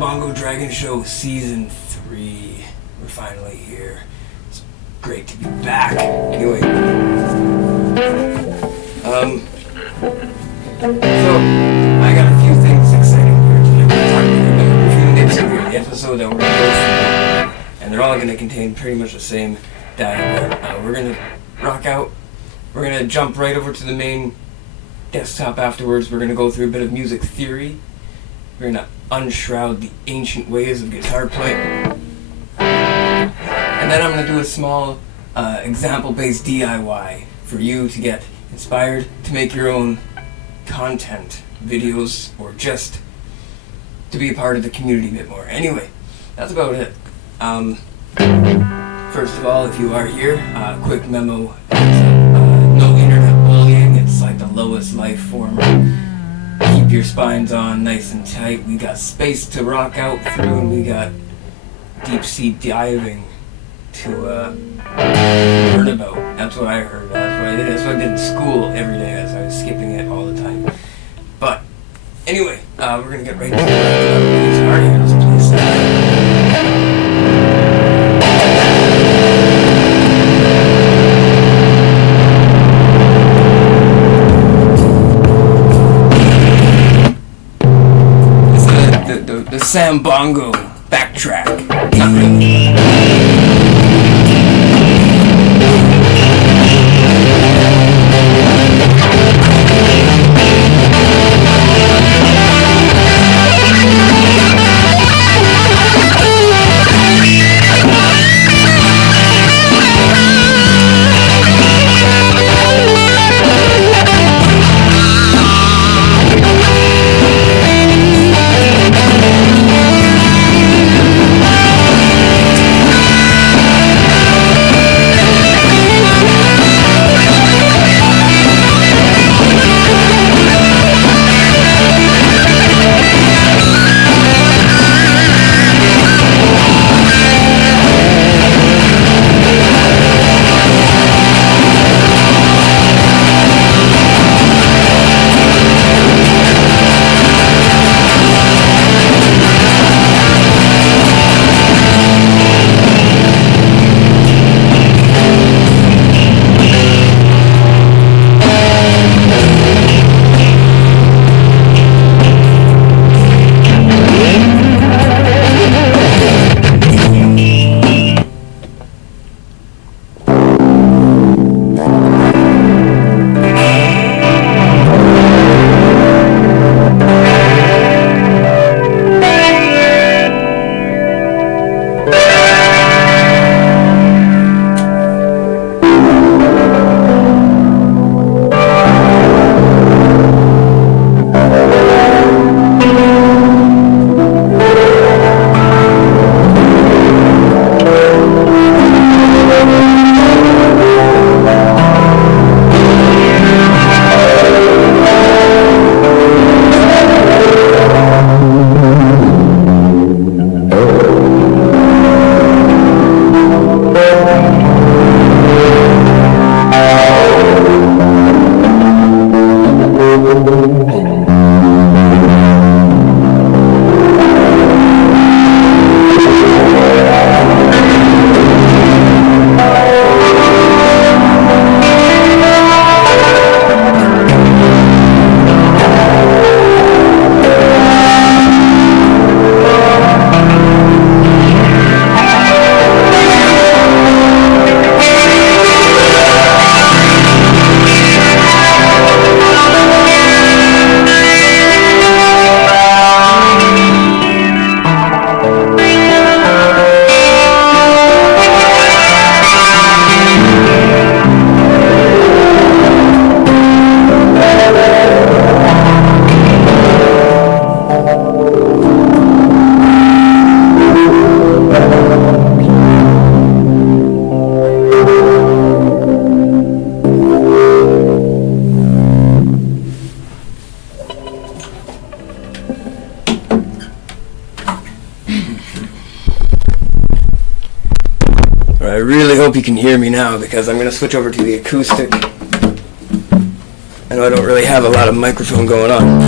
Sambongo Dragon Show Season 3. We're finally here. It's great to be back. Anyway. So, I got a few things exciting here tonight. We're talking about a few nits here in the episode that we're going to go through. And they're all going to contain pretty much the same dialogue. We're going to rock out. We're going to jump right over to the main desktop afterwards. We're going to go through a bit of music theory. We're going to unshroud the ancient ways of guitar playing. And then I'm going to do a small example-based DIY for you to get inspired to make your own content, videos, or just to be a part of the community a bit more. Anyway, that's about it. First of all, if you are here, quick memo, no internet bullying. It's like the lowest life form. Keep your spines on nice and tight. We got space to rock out through, and we got deep sea diving to learn about. That's what I heard. That's what I did. That's what I did in school every day as I was skipping it all the time. But anyway, we're gonna get right to the guitar here. Let's play some. The Sambongo backtrack. Not really. I really hope you can hear me now, because I'm going to switch over to the acoustic. I know I don't really have a lot of microphone going on.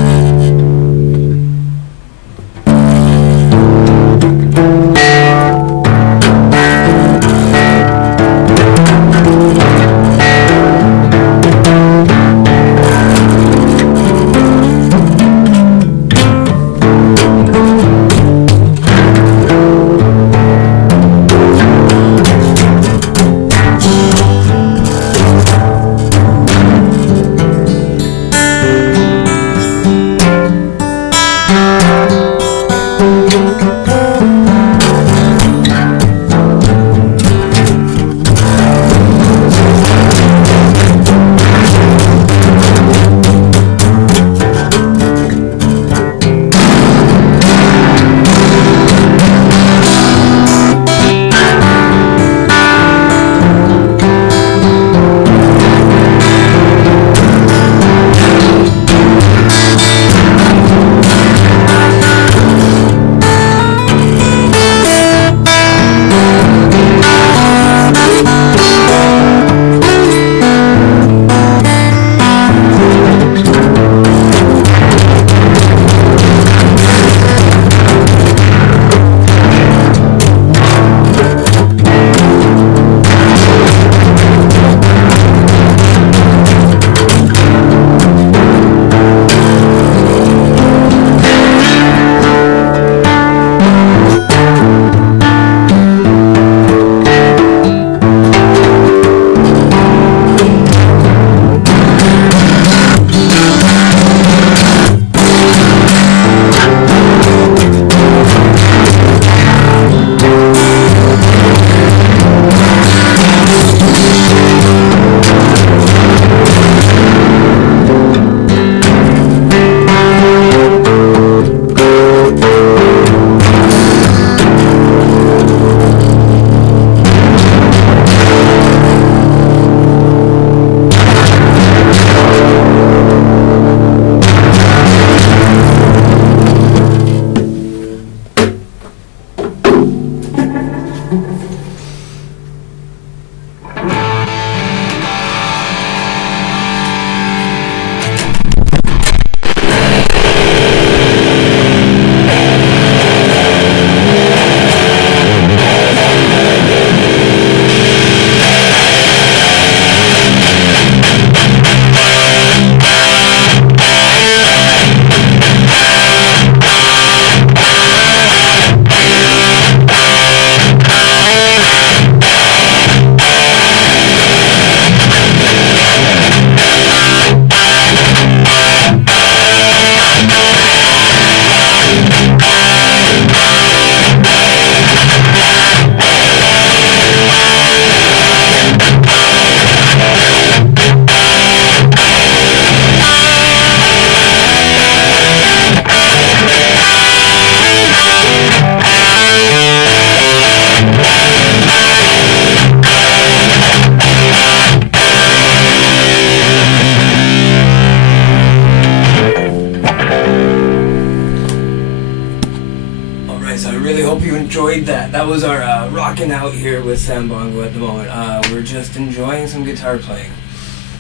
that was our rocking out here with Sambongo at the moment. We're just enjoying some guitar playing.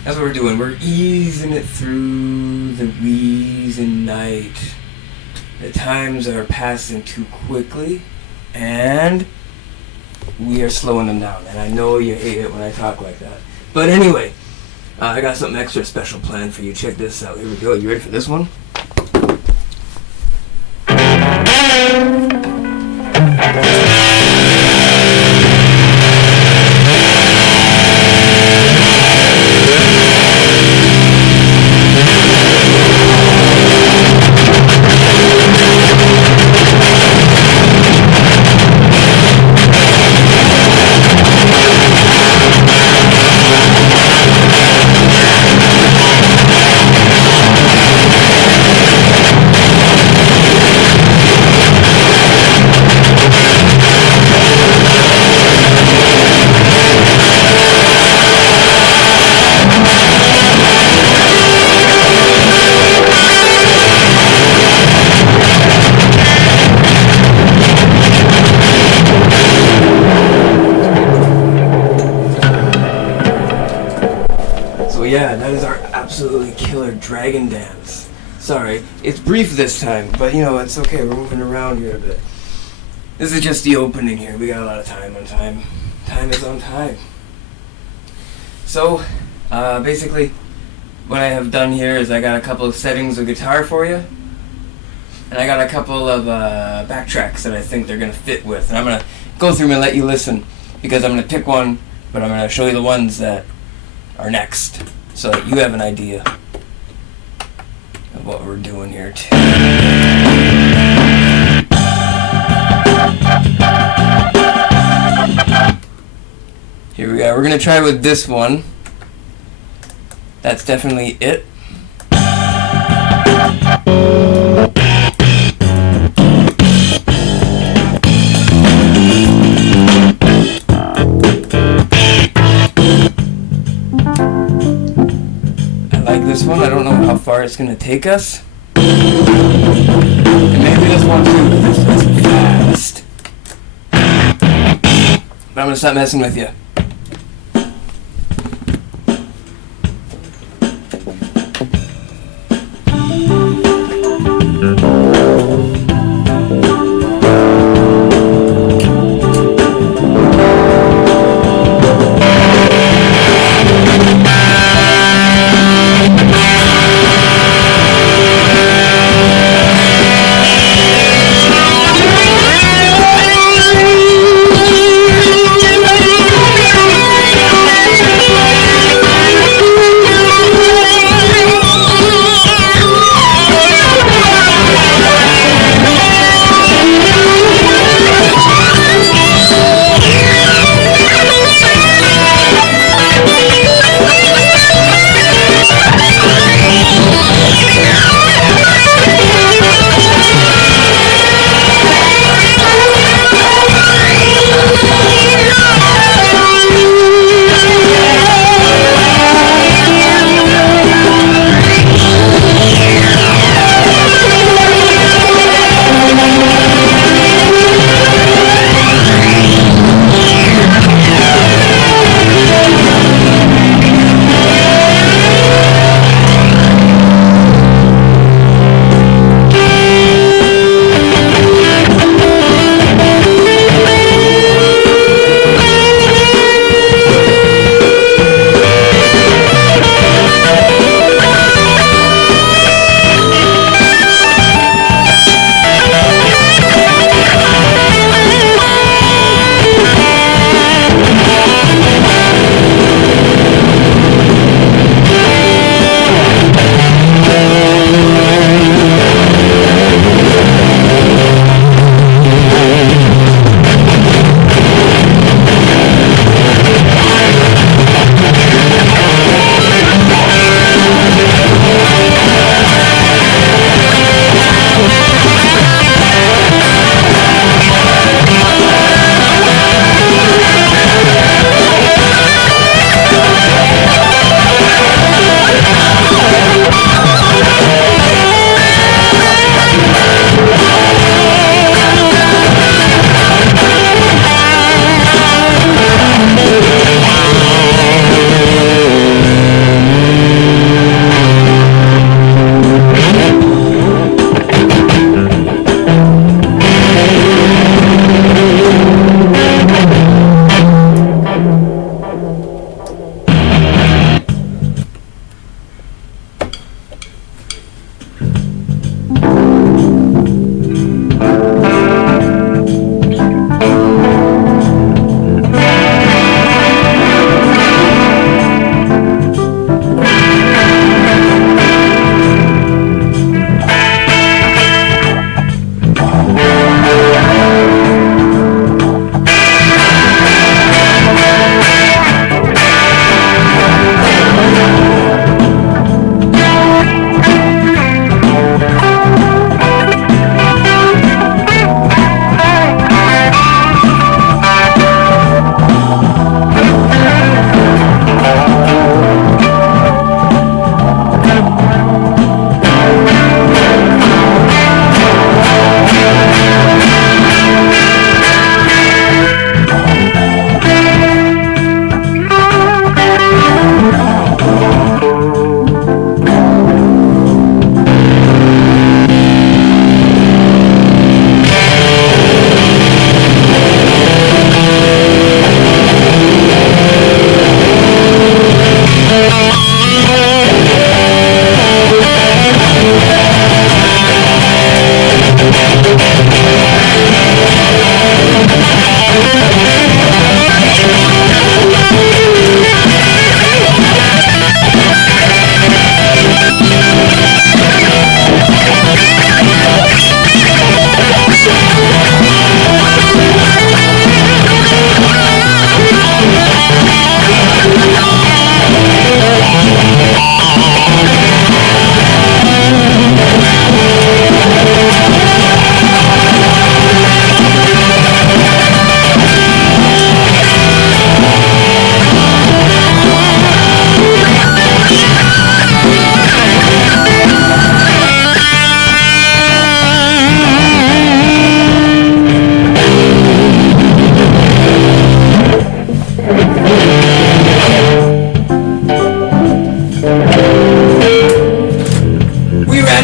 That's what we're doing. We're easing it through the wheezing night. The times are passing too quickly, and we are slowing them down. And I know you hate it when I talk like that. But anyway, I got something extra special planned for you. Check this out. Here we go. You ready for this one? Yeah, that is our absolutely killer dragon dance. Sorry, it's brief this time, but it's okay. We're moving around here a bit. This is just the opening here. We got a lot of time on time. Time is on time. So, basically, what I have done here is I got a couple of settings of guitar for you, and I got a couple of backtracks that I think they're going to fit with. And I'm going to go through them and let you listen, because I'm going to pick one, but I'm going to show you the ones that are next, so that you have an idea of what we're doing here too. Here we go. We're gonna try with this one. That's definitely it. This one, I don't know how far it's gonna take us. And maybe this one too, because it's fast. But I'm gonna stop messing with you.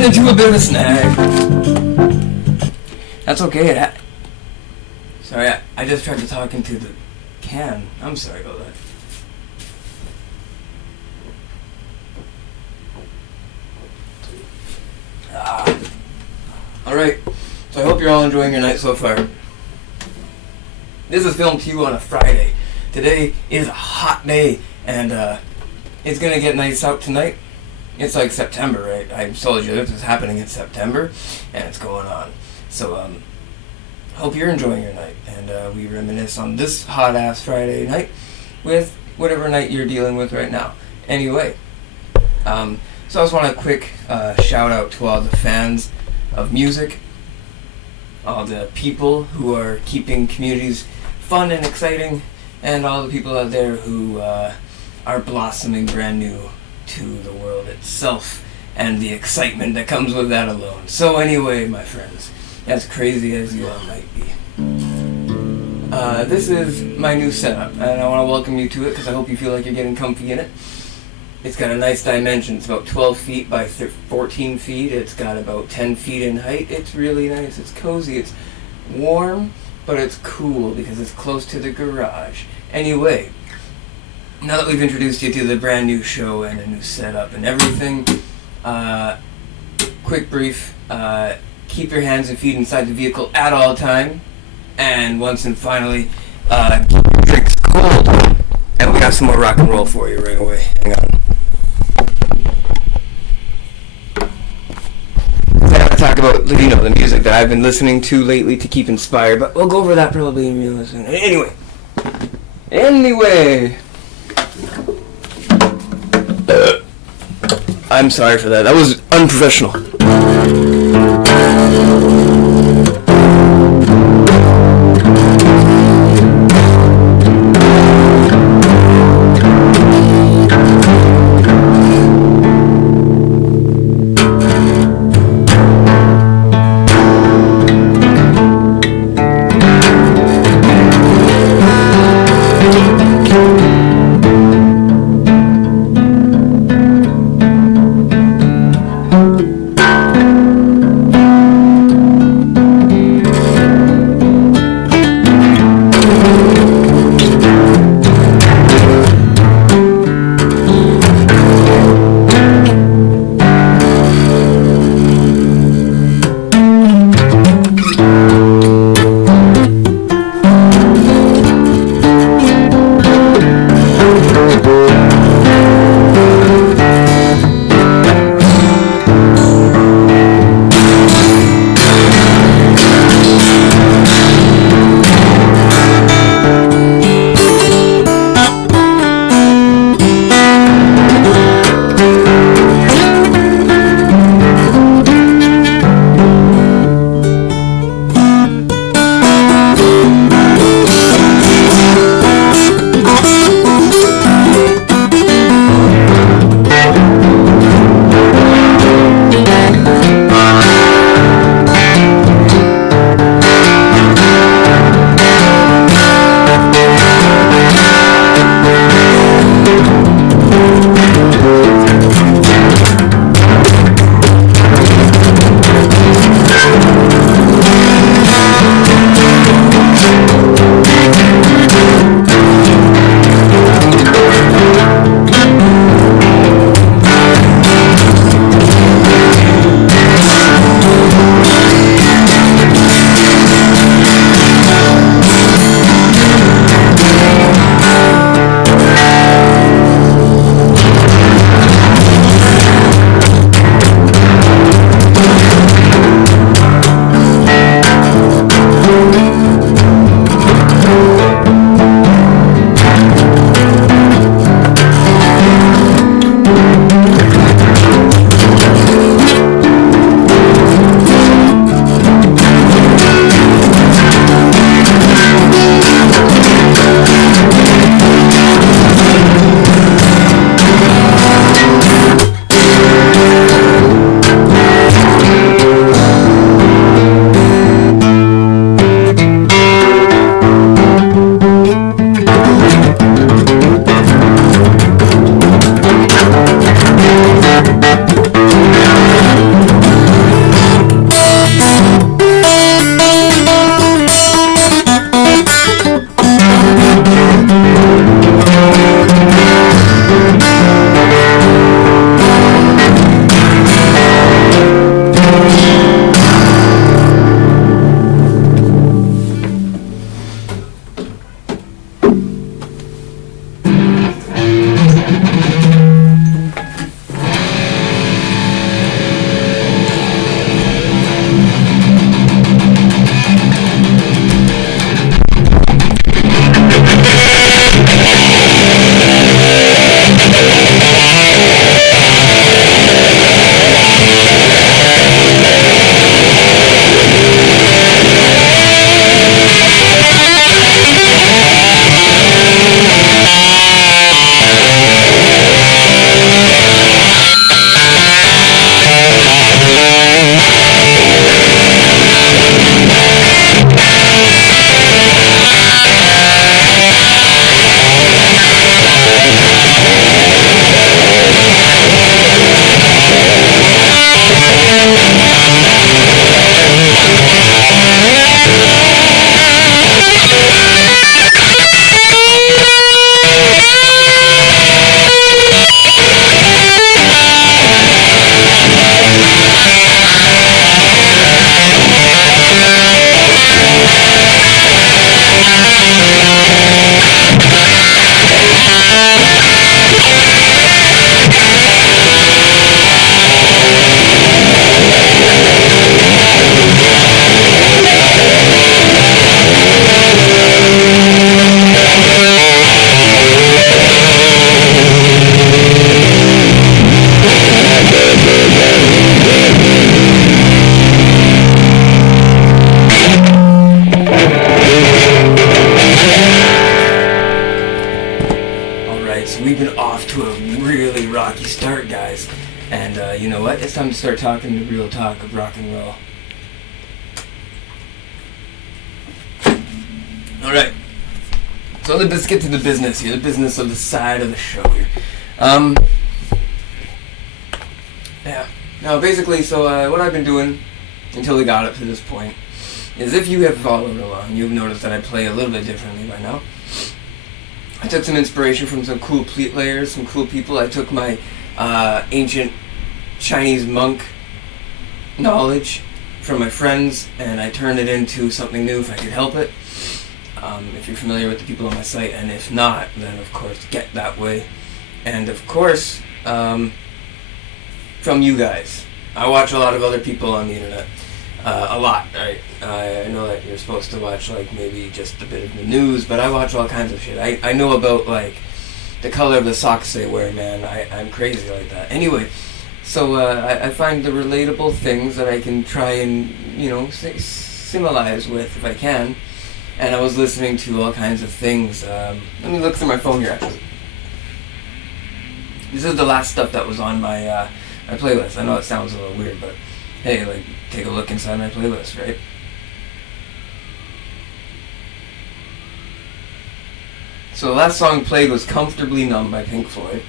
into a bit of a snag. That's okay. Sorry, I just tried to talk into the can. I'm sorry about that. Alright, so I hope you're all enjoying your night so far. This is filmed to you on a Friday. Today is a hot day, and it's gonna get nice out tonight. It's like September, right? I told you this is happening in September, and it's going on. So, hope you're enjoying your night, and we reminisce on this hot-ass Friday night with whatever night you're dealing with right now. Anyway, so I just want a quick shout-out to all the fans of music, all the people who are keeping communities fun and exciting, and all the people out there who are blossoming brand new to the world itself and the excitement that comes with that alone. So anyway, my friends, as crazy as you all might be, this is my new setup, and I want to welcome you to it because I hope you feel like you're getting comfy in it. It's got a nice dimension. It's about 12 feet by 14 feet. It's got about 10 feet in height. It's really nice. It's cozy. It's warm, but it's cool because it's close to the garage. Anyway, now that we've introduced you to the brand new show and a new setup and everything, quick brief, keep your hands and feet inside the vehicle at all time, and once and finally, keep your drinks cold. And we got some more rock and roll for you right away. Hang on. Talk about, you know, the music that I've been listening to lately to keep inspired, but we'll go over that probably in real soon. Anyway, I'm sorry for that. That was unprofessional. Alright, so we've been off to a really rocky start, guys. And you know what? It's time to start talking the real talk of rock and roll. Alright. So let's get to the business here. The business of the side of the show here. Yeah. Now, basically, so what I've been doing until we got up to this point is, if you have followed along, you've noticed that I play a little bit differently by now. I took some inspiration from some cool players, some cool people. I took my ancient Chinese monk knowledge from my friends, and I turned it into something new if I could help it. If you're familiar with the people on my site, and if not, then of course get that way. And of course, from you guys. I watch a lot of other people on the internet. A lot, right? I know that you're supposed to watch, like, maybe just a bit of the news, but I watch all kinds of shit. I know about, like, the color of the socks they wear, man. I'm crazy like that. Anyway, so I find the relatable things that I can try and, you know, symbolize with if I can. And I was listening to all kinds of things. Let me look through my phone here, actually. This is the last stuff that was on my playlist. I know it sounds a little weird, but hey, like, take a look inside my playlist, right? So the last song played was Comfortably Numb by Pink Floyd.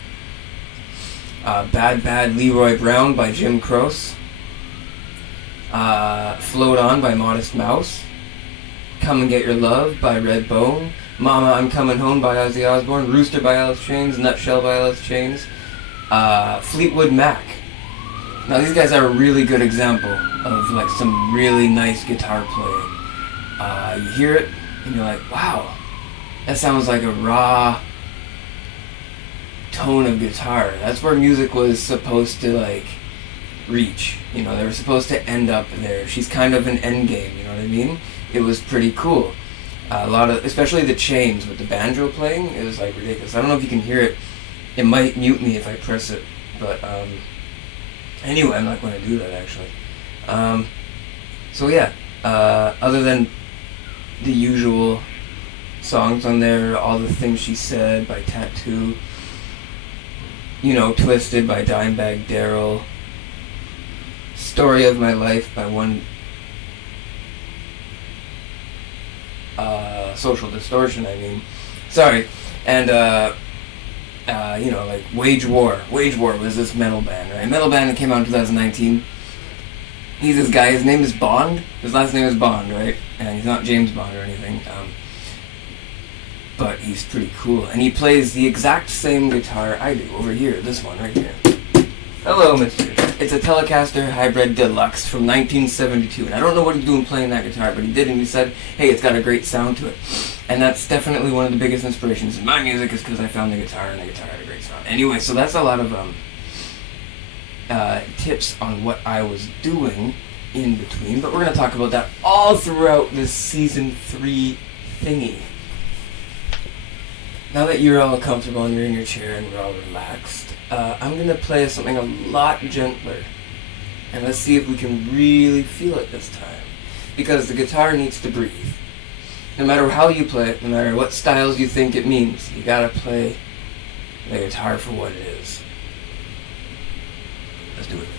Bad Bad Leroy Brown by Jim Croce. Float On by Modest Mouse. Come and Get Your Love by Redbone. Mama, I'm Coming Home by Ozzy Osbourne. Rooster by Alice Chains. Nutshell by Alice Chains. Fleetwood Mac. Now these guys are a really good example of, like, some really nice guitar playing. You hear it and you're like, wow, that sounds like a raw tone of guitar. That's where music was supposed to, like, reach. You know, they were supposed to end up there. She's kind of an end game, you know what I mean? It was pretty cool. A lot of, especially the chains with the banjo playing, it was, like, ridiculous. I don't know if you can hear it. It might mute me if I press it, but anyway, I'm not going to do that, actually. So yeah, other than the usual songs on there, All the Things She Said by Tattoo, you know, Twisted by Dimebag Darrell, Story of My Life by Social Distortion, I mean. Sorry. And, you know, like, Wage War. Wage War was this metal band, right? Metal band that came out in 2019. He's this guy, his name is Bond. His last name is Bond, right? And he's not James Bond or anything. But he's pretty cool. And he plays the exact same guitar I do over here, this one right here. Hello, mister. It's a Telecaster Hybrid Deluxe from 1972. And I don't know what he's doing playing that guitar, but he did, and he said, hey, it's got a great sound to it. And that's definitely one of the biggest inspirations in my music, is because I found the guitar, and the guitar had a great sound. Anyway, so that's a lot of tips on what I was doing in between, but we're going to talk about that all throughout this Season 3 thingy. Now that you're all comfortable and you're in your chair and we're all relaxed, I'm going to play something a lot gentler. And let's see if we can really feel it this time. Because the guitar needs to breathe. No matter how you play it, no matter what styles you think it means, you gotta play the guitar for what it is. Let's do it.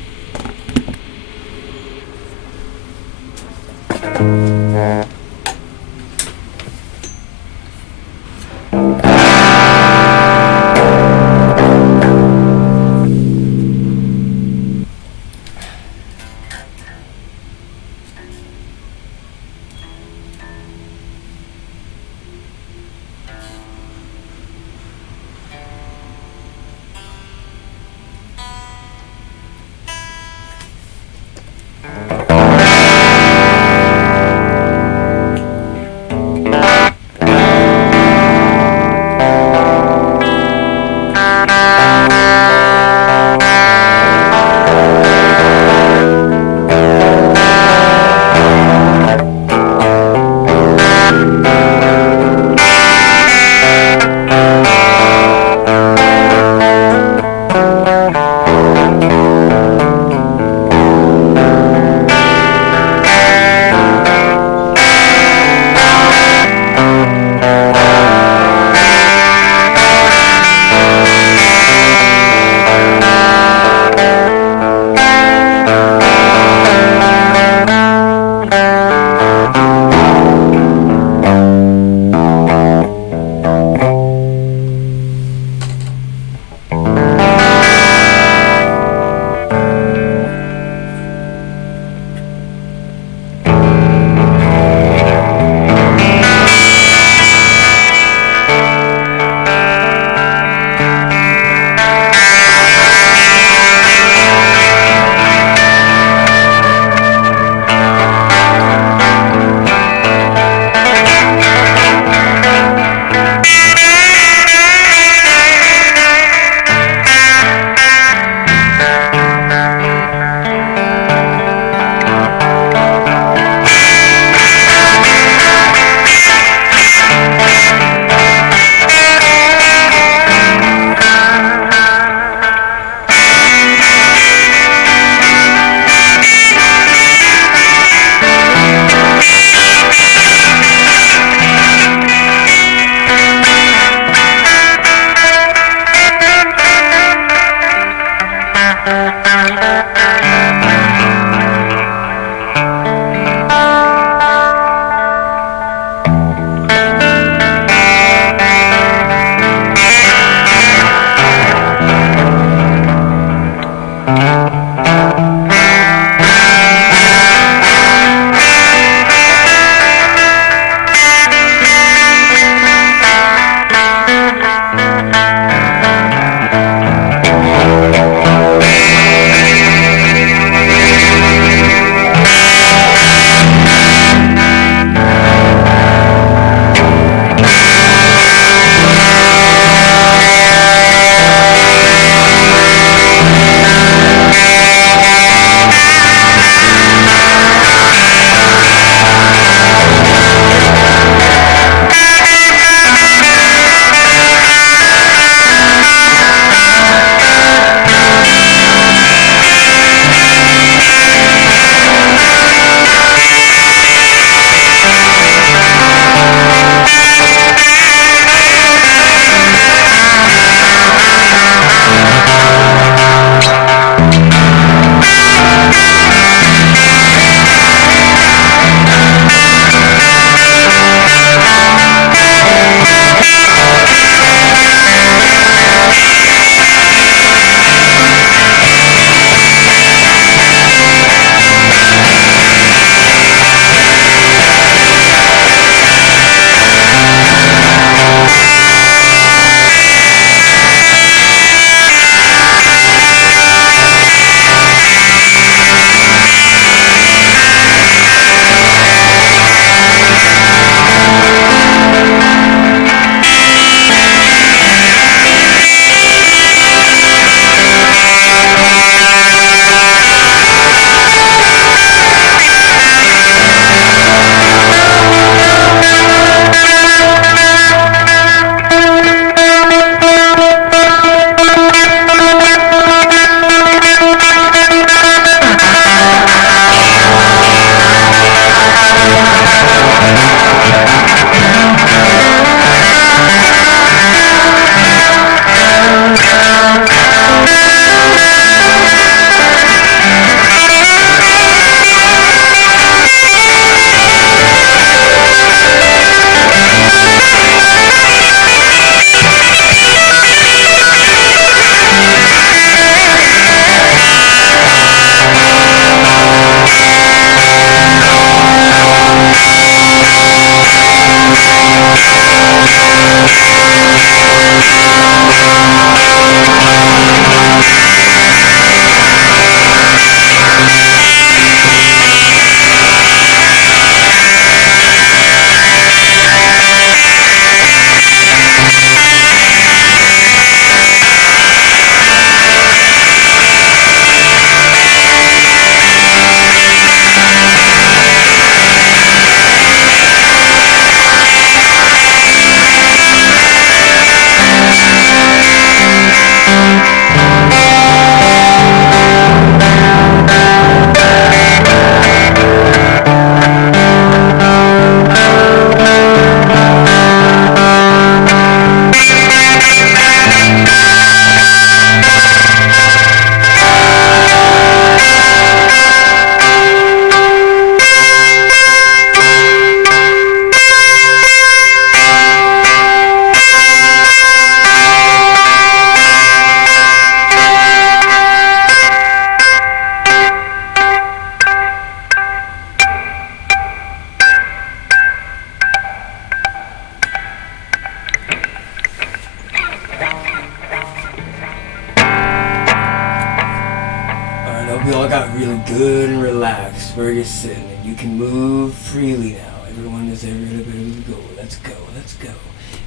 we all got really good and relaxed where you're sitting, and you can move freely now. Everyone is ready to go. Let's go. Let's go.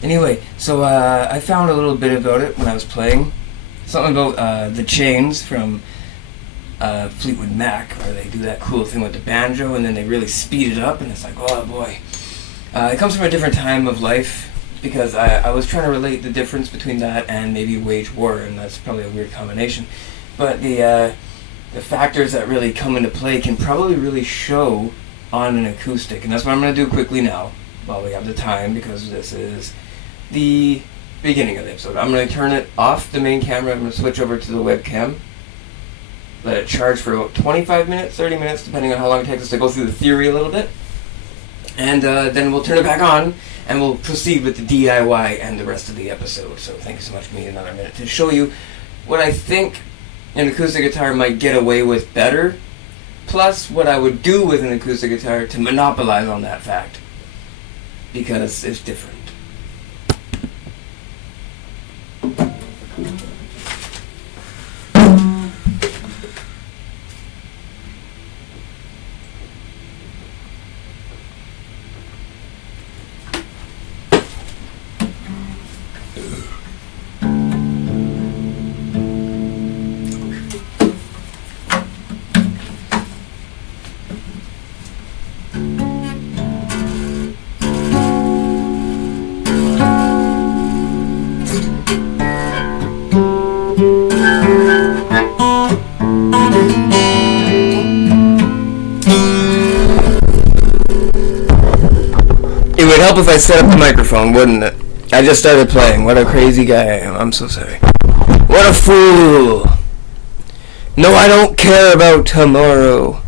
Anyway, so I found a little bit about it when I was playing. Something about the chains from Fleetwood Mac, where they do that cool thing with the banjo, and then they really speed it up, and it's like, oh boy. It comes from a different time of life, because I was trying to relate the difference between that and maybe Wage War, and that's probably a weird combination. But the factors that really come into play can probably really show on an acoustic, and that's what I'm going to do quickly now, while we have the time, because this is the beginning of the episode. I'm going to turn it off, the main camera. I'm going to switch over to the webcam, let it charge for about 25 minutes, 30 minutes, depending on how long it takes us to go through the theory a little bit, and then we'll turn it back on, and we'll proceed with the DIY and the rest of the episode. So thank you so much for me. Another minute to show you what I think an acoustic guitar might get away with better, plus what I would do with an acoustic guitar to monopolize on that fact, because it's different. It would help if I set up the microphone, wouldn't it? I just started playing. What a crazy guy I am. I'm so sorry. What a fool! No, I don't care about tomorrow.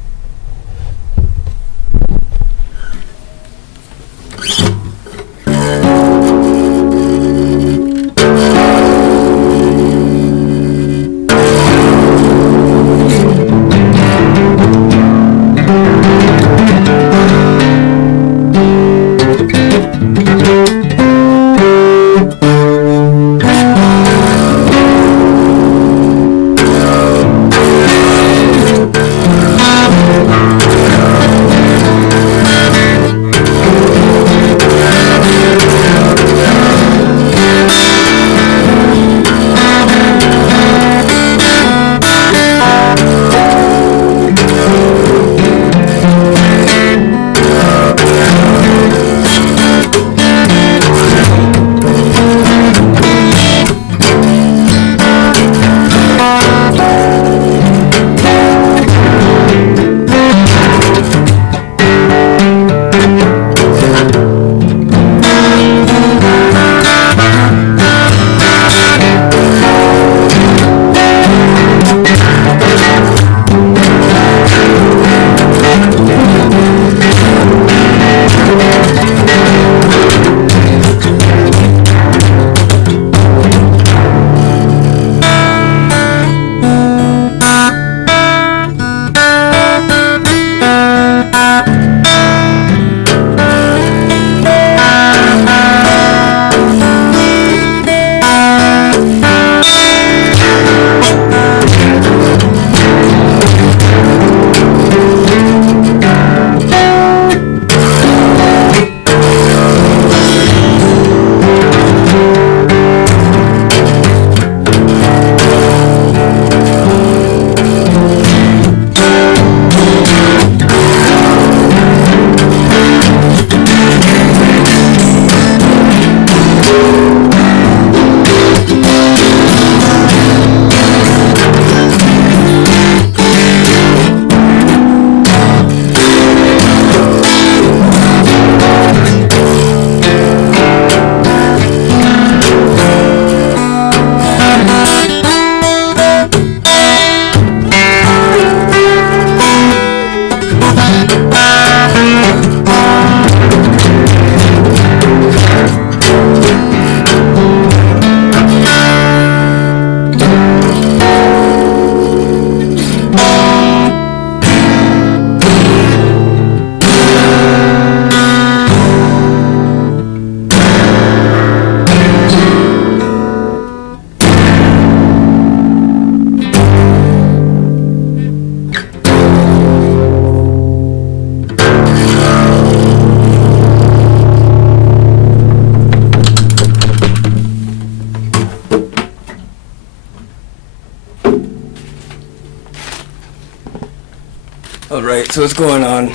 Alright, so what's going on?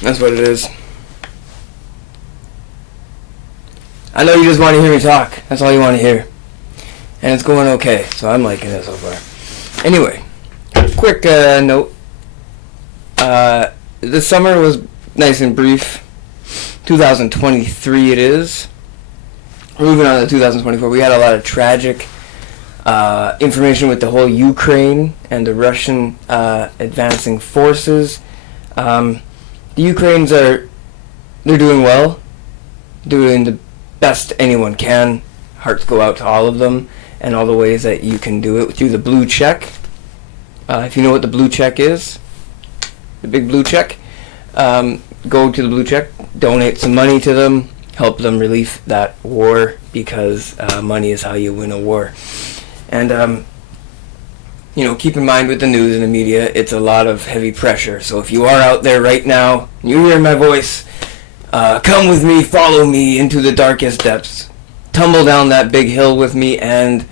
That's what it is. I know you just want to hear me talk. That's all you want to hear. And it's going okay, so I'm liking it so far. Anyway, quick note. This summer was nice and brief. 2023 it is. Moving on to 2024, we had a lot of tragic information with the whole Ukraine and the Russian advancing forces. The Ukrainians they're doing well, doing the best anyone can. Hearts go out to all of them and all the ways that you can do it through the blue check. If you know what the blue check is, the big blue check, go to the blue check, donate some money to them, help them relieve that war, because money is how you win a war. And keep in mind with the news and the media, it's a lot of heavy pressure. So if you are out there right now, you hear my voice, come with me, follow me into the darkest depths. Tumble down that big hill with me, and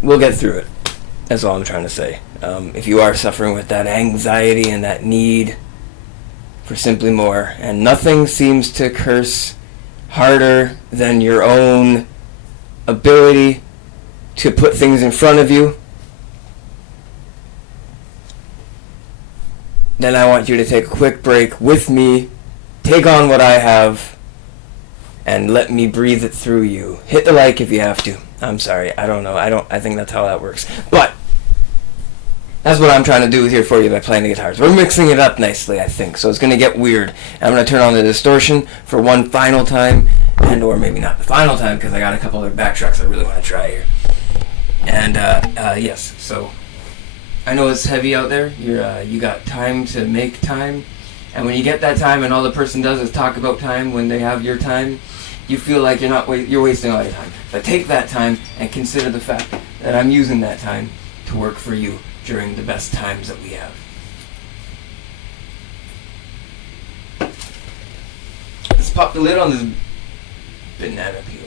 we'll get through it. That's all I'm trying to say. If you are suffering with that anxiety and that need for simply more, and nothing seems to curse harder than your own ability to put things in front of you, then I want you to take a quick break with me, take on what I have, and let me breathe it through you. Hit the like if you have to. I'm sorry, I don't know. I think that's how that works. But that's what I'm trying to do here for you by playing the guitars. We're mixing it up nicely, I think, so it's going to get weird. I'm going to turn on the distortion for one final time, and or maybe not the final time, because I got a couple other backtracks I really want to try here. And yes, so I know it's heavy out there. You got time to make time, and when you get that time, and all the person does is talk about time when they have your time, you feel like you're wasting all your time. But take that time and consider the fact that I'm using that time to work for you during the best times that we have. Let's pop the lid on this banana peel.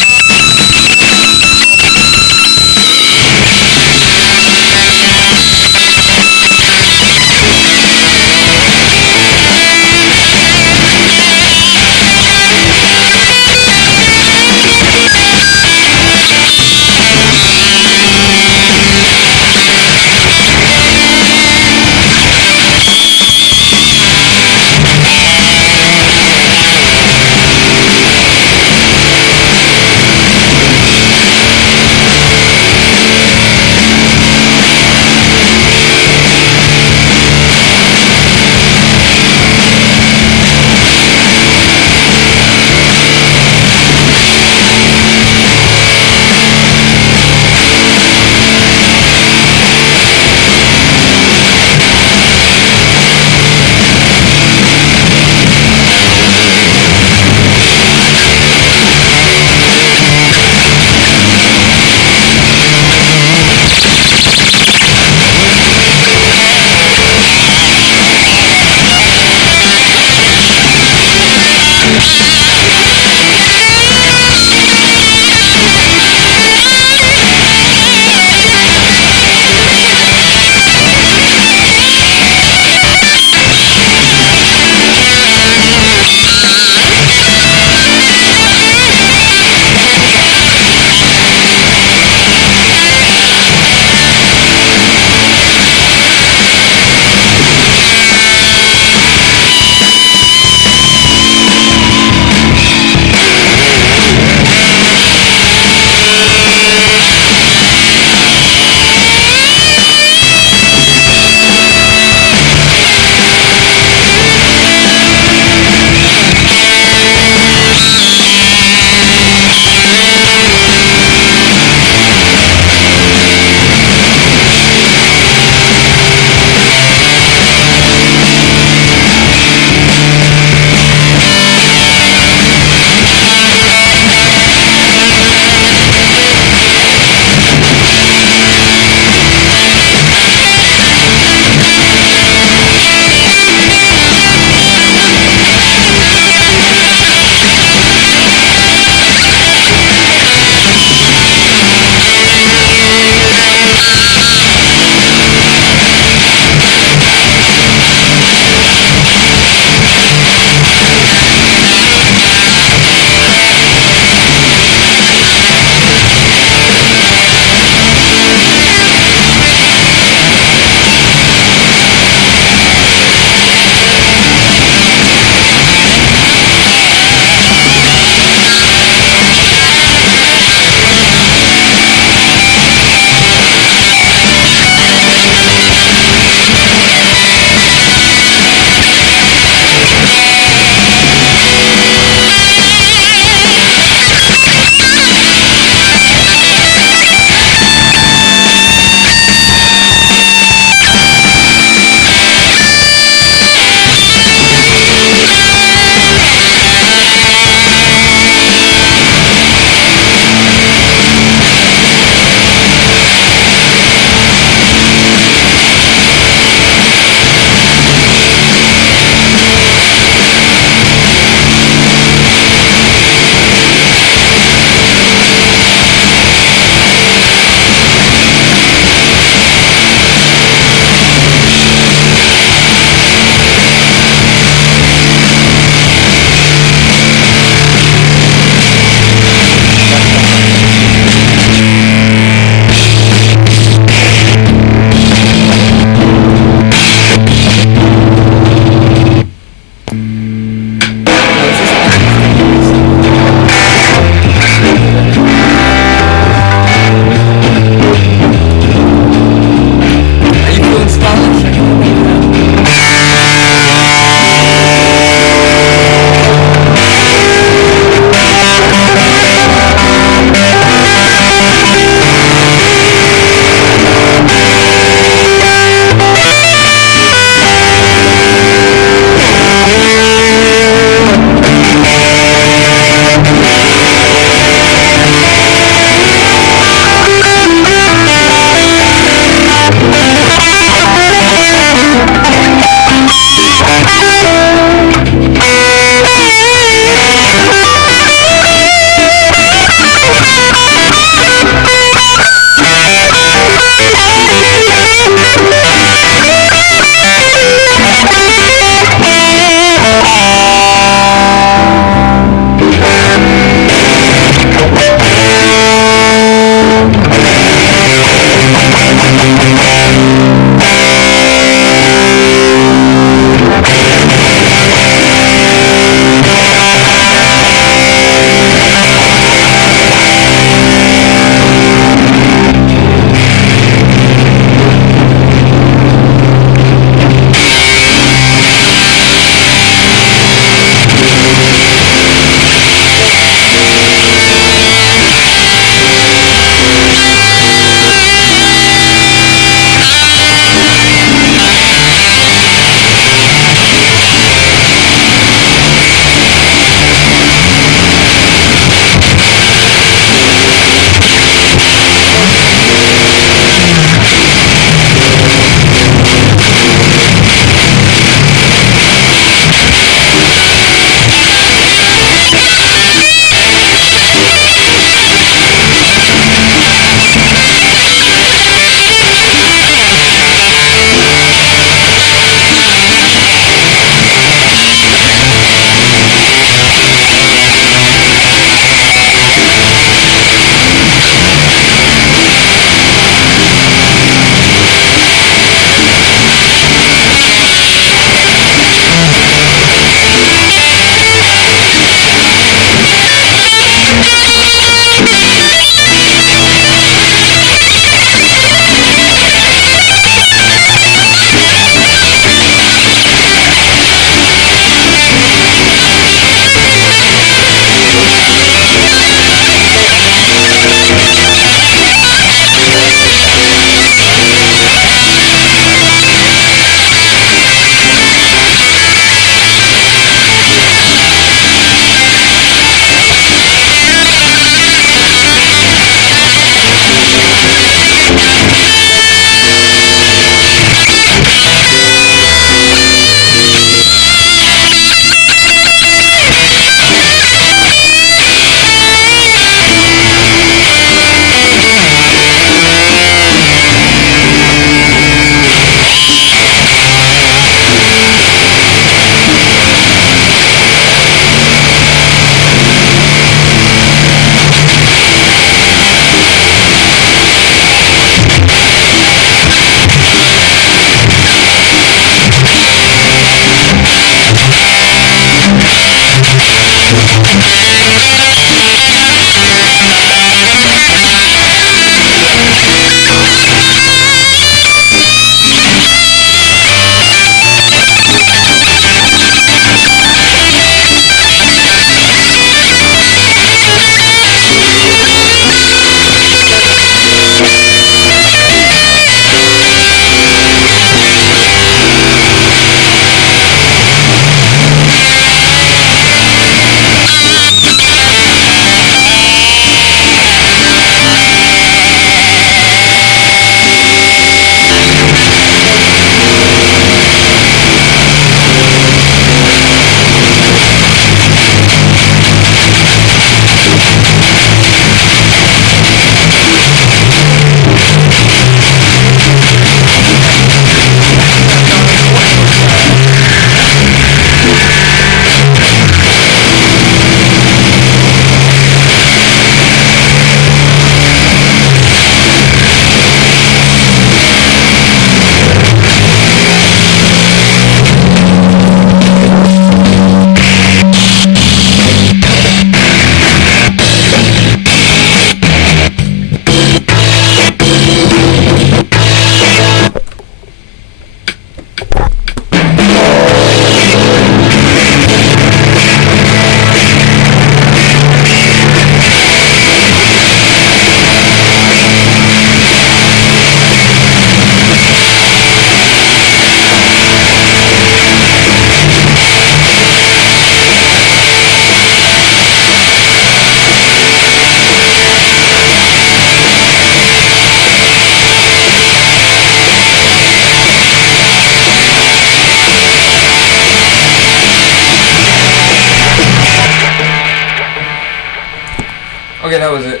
Okay, that was it.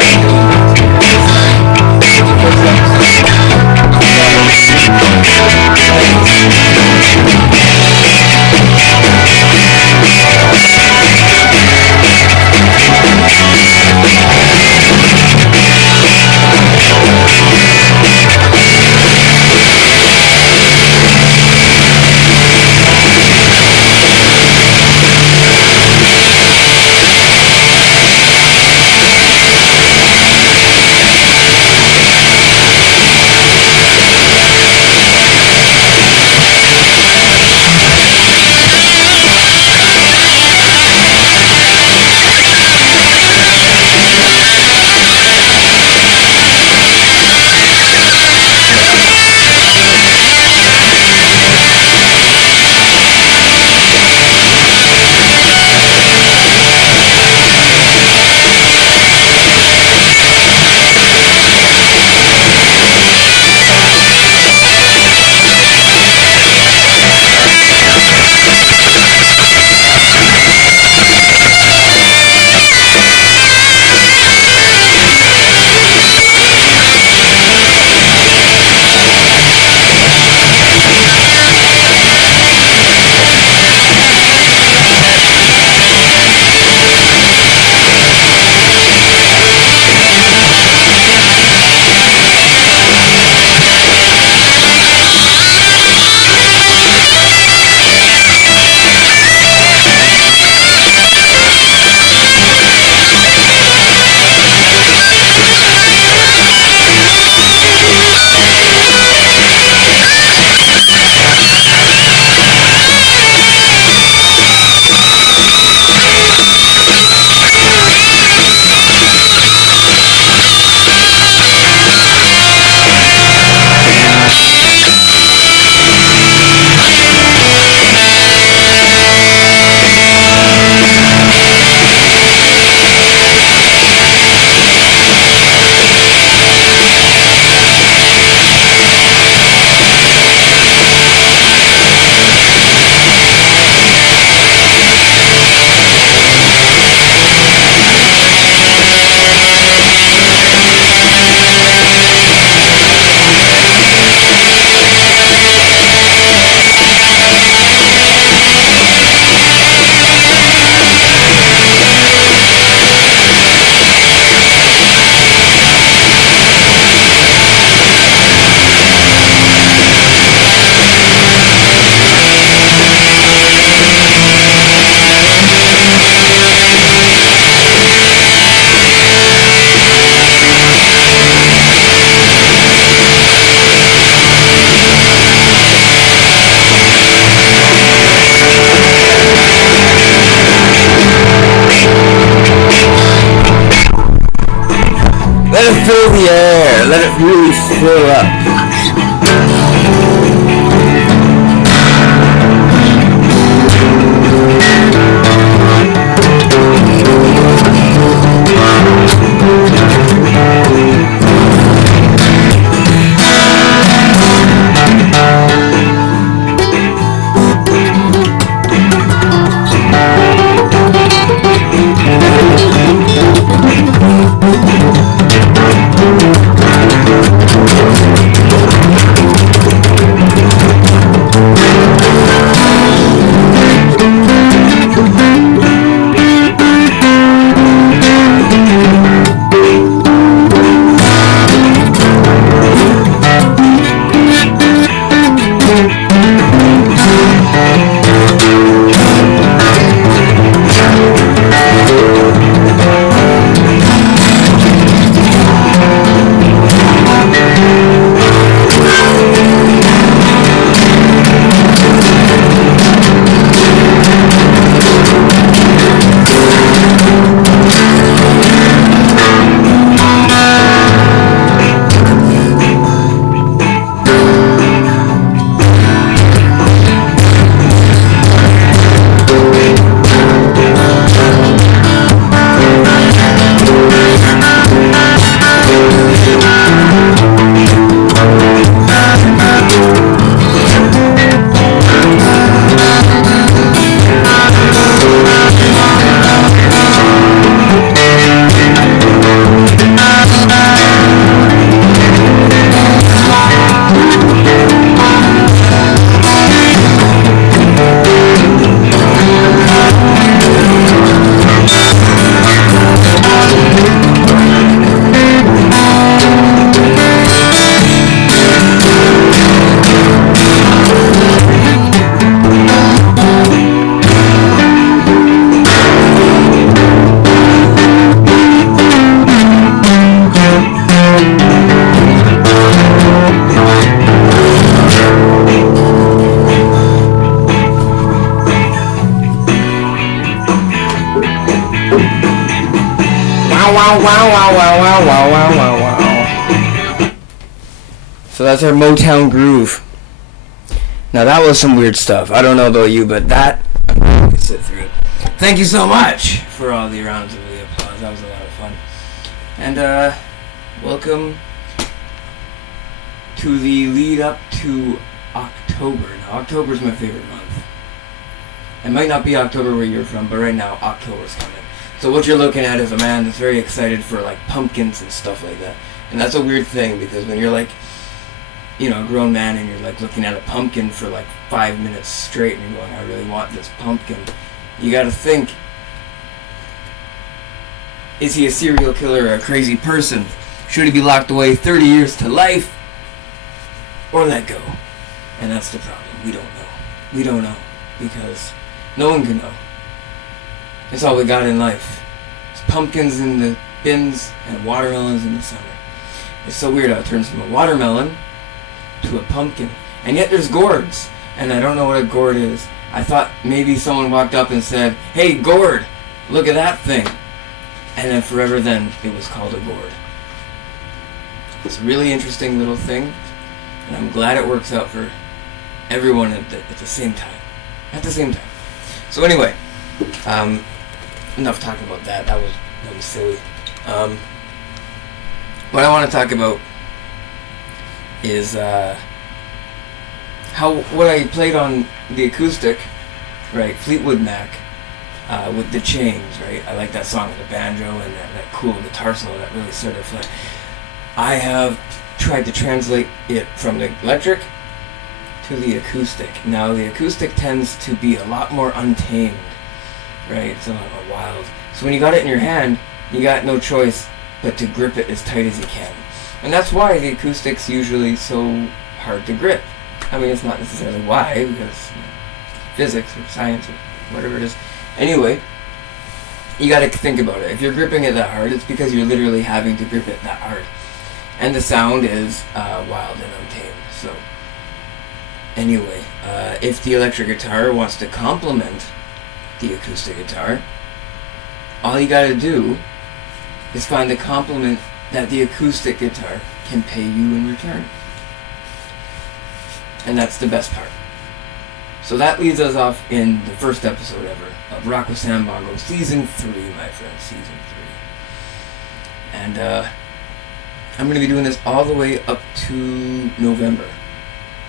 That one. So that's our Motown groove. Now that was some weird stuff. I don't know about you, but that, I'm going to sit through it. Thank you so much for all the rounds of the applause. That was a lot of fun. And welcome to the lead up to October. Now October's my favorite month. It might not be October where you're from, but right now October's coming. So what you're looking at is a man that's very excited for like pumpkins and stuff like that. And that's a weird thing because when you're like, you know, a grown man and you're like looking at a pumpkin for like 5 minutes straight and you're going, I really want this pumpkin. You gotta think, is he a serial killer or a crazy person? Should he be locked away 30 years to life or let go? And that's the problem. We don't know. We don't know because no one can know. It's all we got in life. It's pumpkins in the bins and watermelons in the summer. It's so weird how it turns from a watermelon to a pumpkin. And yet there's gourds. And I don't know what a gourd is. I thought maybe someone walked up and said, hey, gourd, look at that thing. And then forever then, it was called a gourd. It's a really interesting little thing. And I'm glad it works out for everyone at the same time. At the same time. So anyway, enough talking about that. That was silly. What I want to talk about is what I played on the acoustic, right? Fleetwood Mac with the chains, right? I like that song with the banjo and that cool guitar solo that really sort of like. I have tried to translate it from the electric to the acoustic. Now the acoustic tends to be a lot more untamed, right? It's a lot more wild. So when you got it in your hand, you got no choice but to grip it as tight as you can. And that's why the acoustic's usually so hard to grip. I mean, it's not necessarily why, because physics or science or whatever it is. Anyway, you got to think about it. If you're gripping it that hard, it's because you're literally having to grip it that hard. And the sound is wild and untamed. So, anyway, if the electric guitar wants to complement the acoustic guitar, all you got to do is find the compliment that the acoustic guitar can pay you in return. And that's the best part. So that leads us off in the first episode ever of Rock with Sambongo, Season 3, my friends, Season 3. And I'm going to be doing this all the way up to November.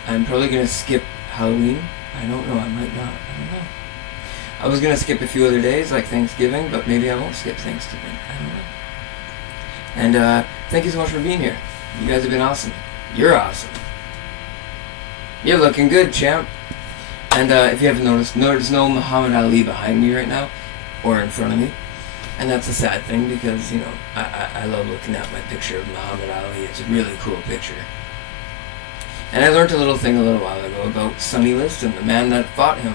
I'm probably going to skip Halloween. I don't know, I might not. I don't know. I was going to skip a few other days, like Thanksgiving, but maybe I won't skip Thanksgiving. I don't know. And thank you so much for being here. You guys have been awesome. You're awesome. You're looking good, champ. And if you haven't noticed, there's no Muhammad Ali behind me right now, or in front of me. And that's a sad thing because, you know, I love looking at my picture of Muhammad Ali. It's a really cool picture. And I learned a little thing a little while ago about Sonny Liston, the man that fought him.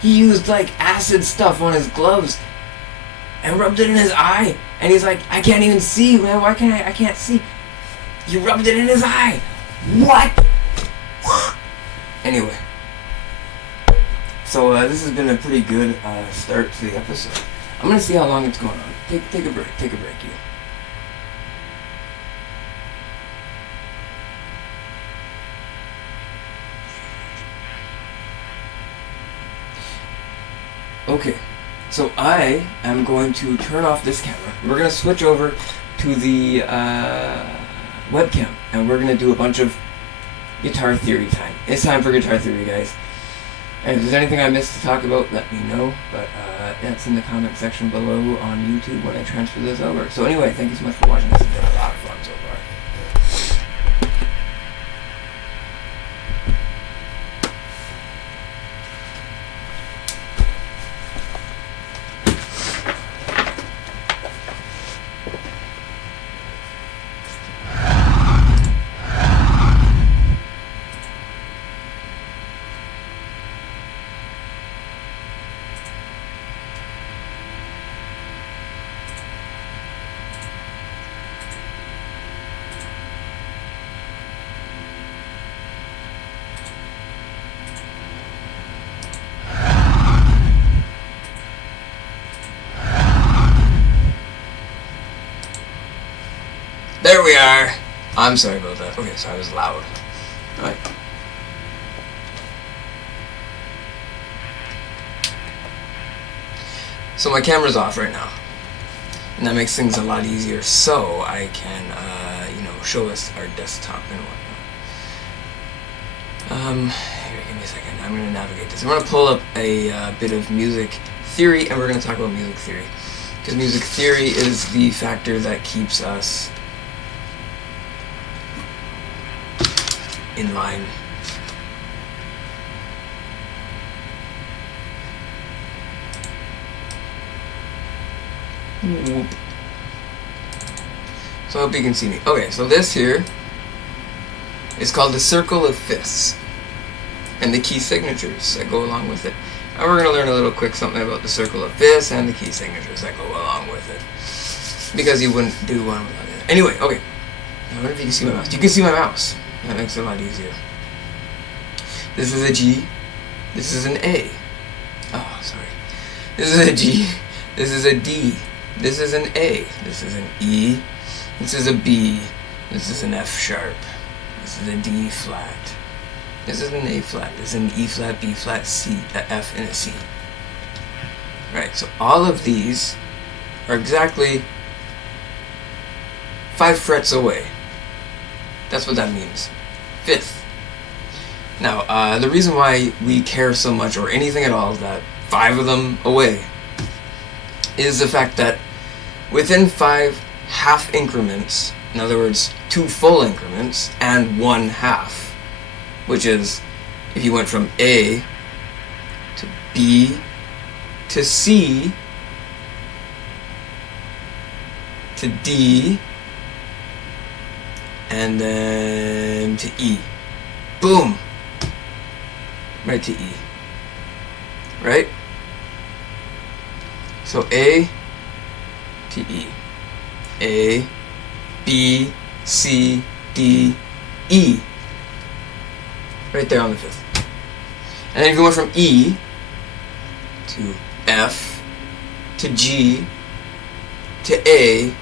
He used, like, acid stuff on his gloves and rubbed it in his eye. And he's like, I can't even see, man. Why can't I can't see. You rubbed it in his eye. What? Anyway. So this has been a pretty good start to the episode. I'm going to see how long it's going on. Take a break. Take a break, you. Okay, so I am going to turn off this camera. We're going to switch over to the webcam, and we're going to do a bunch of guitar theory time. It's time for guitar theory, guys. And if there's anything I missed to talk about, let me know. But that's in the comment section below on YouTube when I transfer this over. So anyway, thank you so much for watching. This has been a lot of fun so far. There we are. I'm sorry about that. Okay, so I was loud. Alright. So my camera's off right now. And that makes things a lot easier, so I can, show us our desktop and whatnot. Here, give me a second. I'm going to navigate this. I'm going to pull up a bit of music theory, and we're going to talk about music theory. Because music theory is the factor that keeps us in line. Whoop. So I hope you can see me. Okay, so this here is called the circle of fifths and the key signatures that go along with it. And we're going to learn a little quick something about the circle of fifths and the key signatures that go along with it. Because you wouldn't do one without it. Anyway, okay. I wonder if you can see my mouse. You can see my mouse. That makes it a lot easier. This is a G. This is an A. Oh, sorry. This is a G. This is a D. This is an A. This is an E. This is a B. This is an F sharp. This is a D flat. This is an A flat. This is an E flat, B flat, C, a F, and a C. Right, so all of these are exactly 5 frets away. That's what that means. Fifth. Now, the reason why we care so much, or anything at all, that 5 of them away, is the fact that within 5 half increments, in other words, 2 full increments, and 1 half, which is if you went from A to B to C to D and then to E. Boom! Right to E. Right? So A to E. A, B, C, D, E. Right there on the fifth. And then if you went from E to F to G to A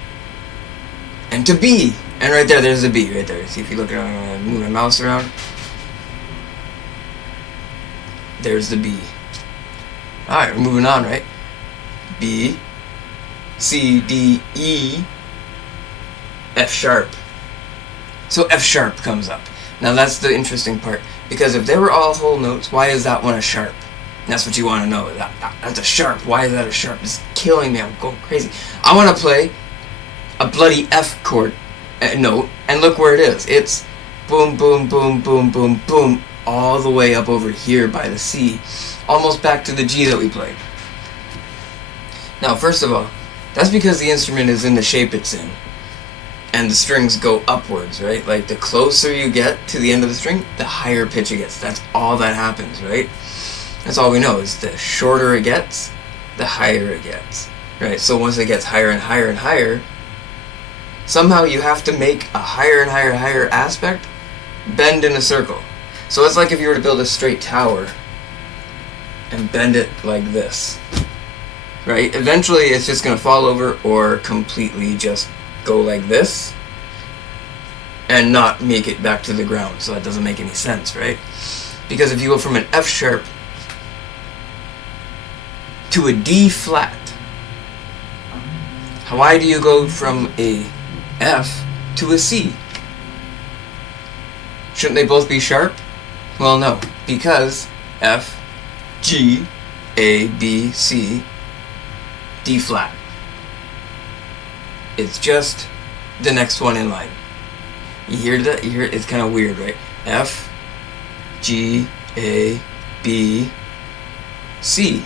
and to B. And right there, there's the B right there. See if you look at I'm gonna move my mouse around. There's the B. Alright, we're moving on, right? B, C, D, E, F sharp. So F sharp comes up. Now that's the interesting part, because if they were all whole notes, why is that one a sharp? And that's what you want to know. That's a sharp. Why is that a sharp? It's killing me. I'm going crazy. I want to play a bloody F chord note, and look where it is. It's boom, boom, boom, boom, boom, boom, all the way up over here by the C, almost back to the G that we played. Now, first of all, that's because the instrument is in the shape it's in, and the strings go upwards, right? Like, the closer you get to the end of the string, the higher pitch it gets. That's all that happens, right? That's all we know, is the shorter it gets, the higher it gets, right? So once it gets higher and higher and higher, somehow you have to make a higher and higher and higher aspect bend in a circle. So it's like if you were to build a straight tower and bend it like this, right? Eventually it's just going to fall over or completely just go like this and not make it back to the ground. So that doesn't make any sense, right? Because if you go from an F sharp to a D flat, why do you go from a F to a C? Shouldn't they both be sharp? Well, no, because F, G, A, B, C, D flat. It's just the next one in line. You hear that? You hear it? It's kind of weird, right? F, G, A, B, C.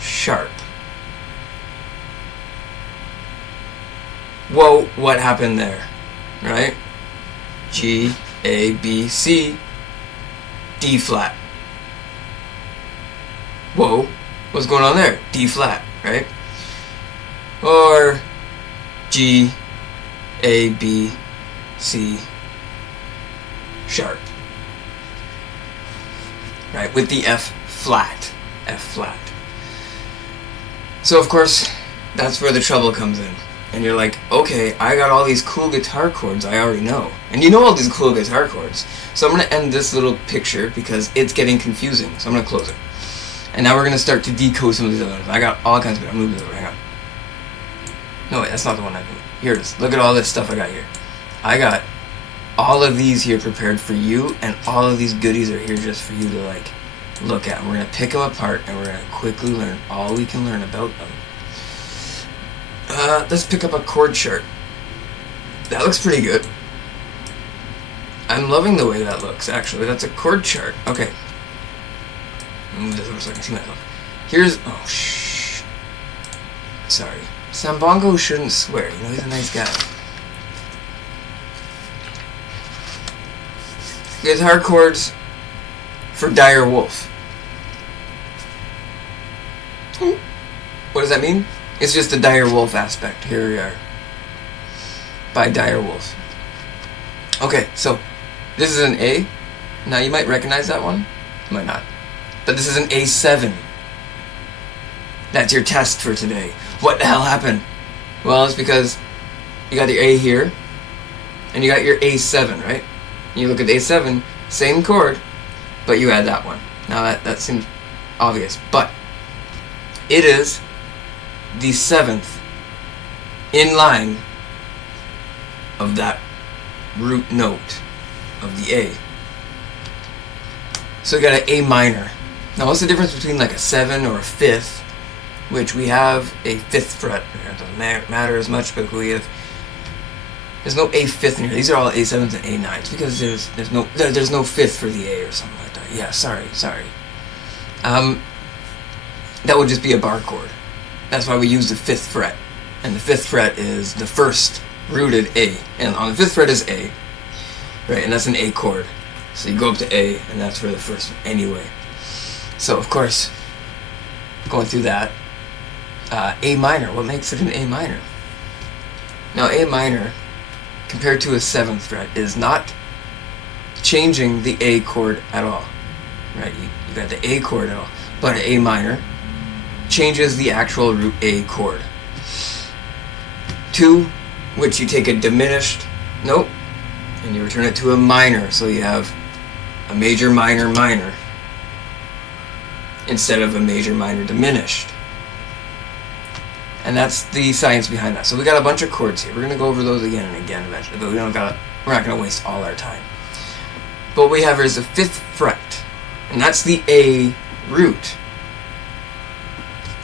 Sharp. Whoa, what happened there? Right? G, A, B, C, D flat. Whoa, what's going on there? D flat, right? Or G, A, B, C, sharp. Right, with the F flat. F flat. So of course, that's where the trouble comes in. and you're like, okay, I got all these cool guitar chords I already know. And you know all these cool guitar chords. So I'm going to end this little picture because it's getting confusing. So I'm going to close it. And now we're going to start to decode some of these other ones. I got all kinds of... I'm moving this over. Hang on. No, wait, that's not the one I can... Here it is. Look at all this stuff I got here. I got all of these here prepared for you, and all of these goodies are here just for you to, like, look at. And we're going to pick them apart, and we're going to quickly learn all we can learn about them. Let's pick up a chord chart. That looks pretty good. I'm loving the way that looks, actually. That's a chord chart. Okay. Move this over so I can see myself. Here's... Oh, shh. Sorry. Sambongo shouldn't swear. You know, he's a nice guy. Guitar chords for Dire Wolf. What does that mean? It's just the Dire Wolf aspect. Here we are. By Dire Wolf. Okay, so this is an A. Now you might recognize that one. You might not. But this is an A7. That's your test for today. What the hell happened? Well, it's because you got your A here, and you got your A7, right? You look at the A7, same chord, but you add that one. Now that seems obvious, but it is the 7th in line of that root note of the A. So you got an A minor. Now what's the difference between like a 7 or a 5th, which we have a 5th fret. It doesn't matter as much, but there's no A5th in here. These are all A7s and A9s because there's no 5th for the A or something like that. Yeah, sorry. That would just be a bar chord. That's why we use the 5th fret. And the 5th fret is the first rooted A. And on the 5th fret is A. Right, and that's an A chord. So you go up to A, and that's for the first one anyway. So, of course, going through that, A minor. What makes it an A minor? Now, A minor, compared to a 7th fret, is not changing the A chord at all. Right, you got the A chord at all. But an A minor changes the actual root A chord. 2, which you take a diminished note and you return it to a minor, so you have a major minor minor instead of a major minor diminished. And that's the science behind that. So we got a bunch of chords here. We're going to go over those again and again eventually, but we're not going to waste all our time. But what we have here is the 5th fret, and that's the A root.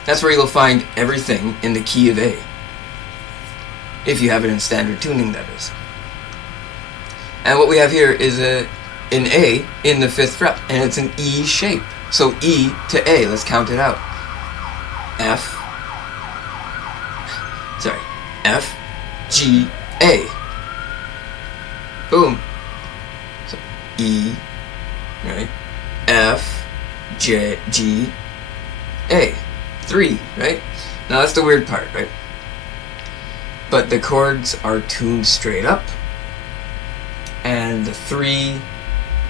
That's where you'll find everything in the key of A. If you have it in standard tuning, that is. And what we have here is an A in the 5th fret, and it's an E shape. So E to A, let's count it out. F, G, A. Boom. So E, right? F, G, A. 3, right? Now that's the weird part, right? But the chords are tuned straight up, and the 3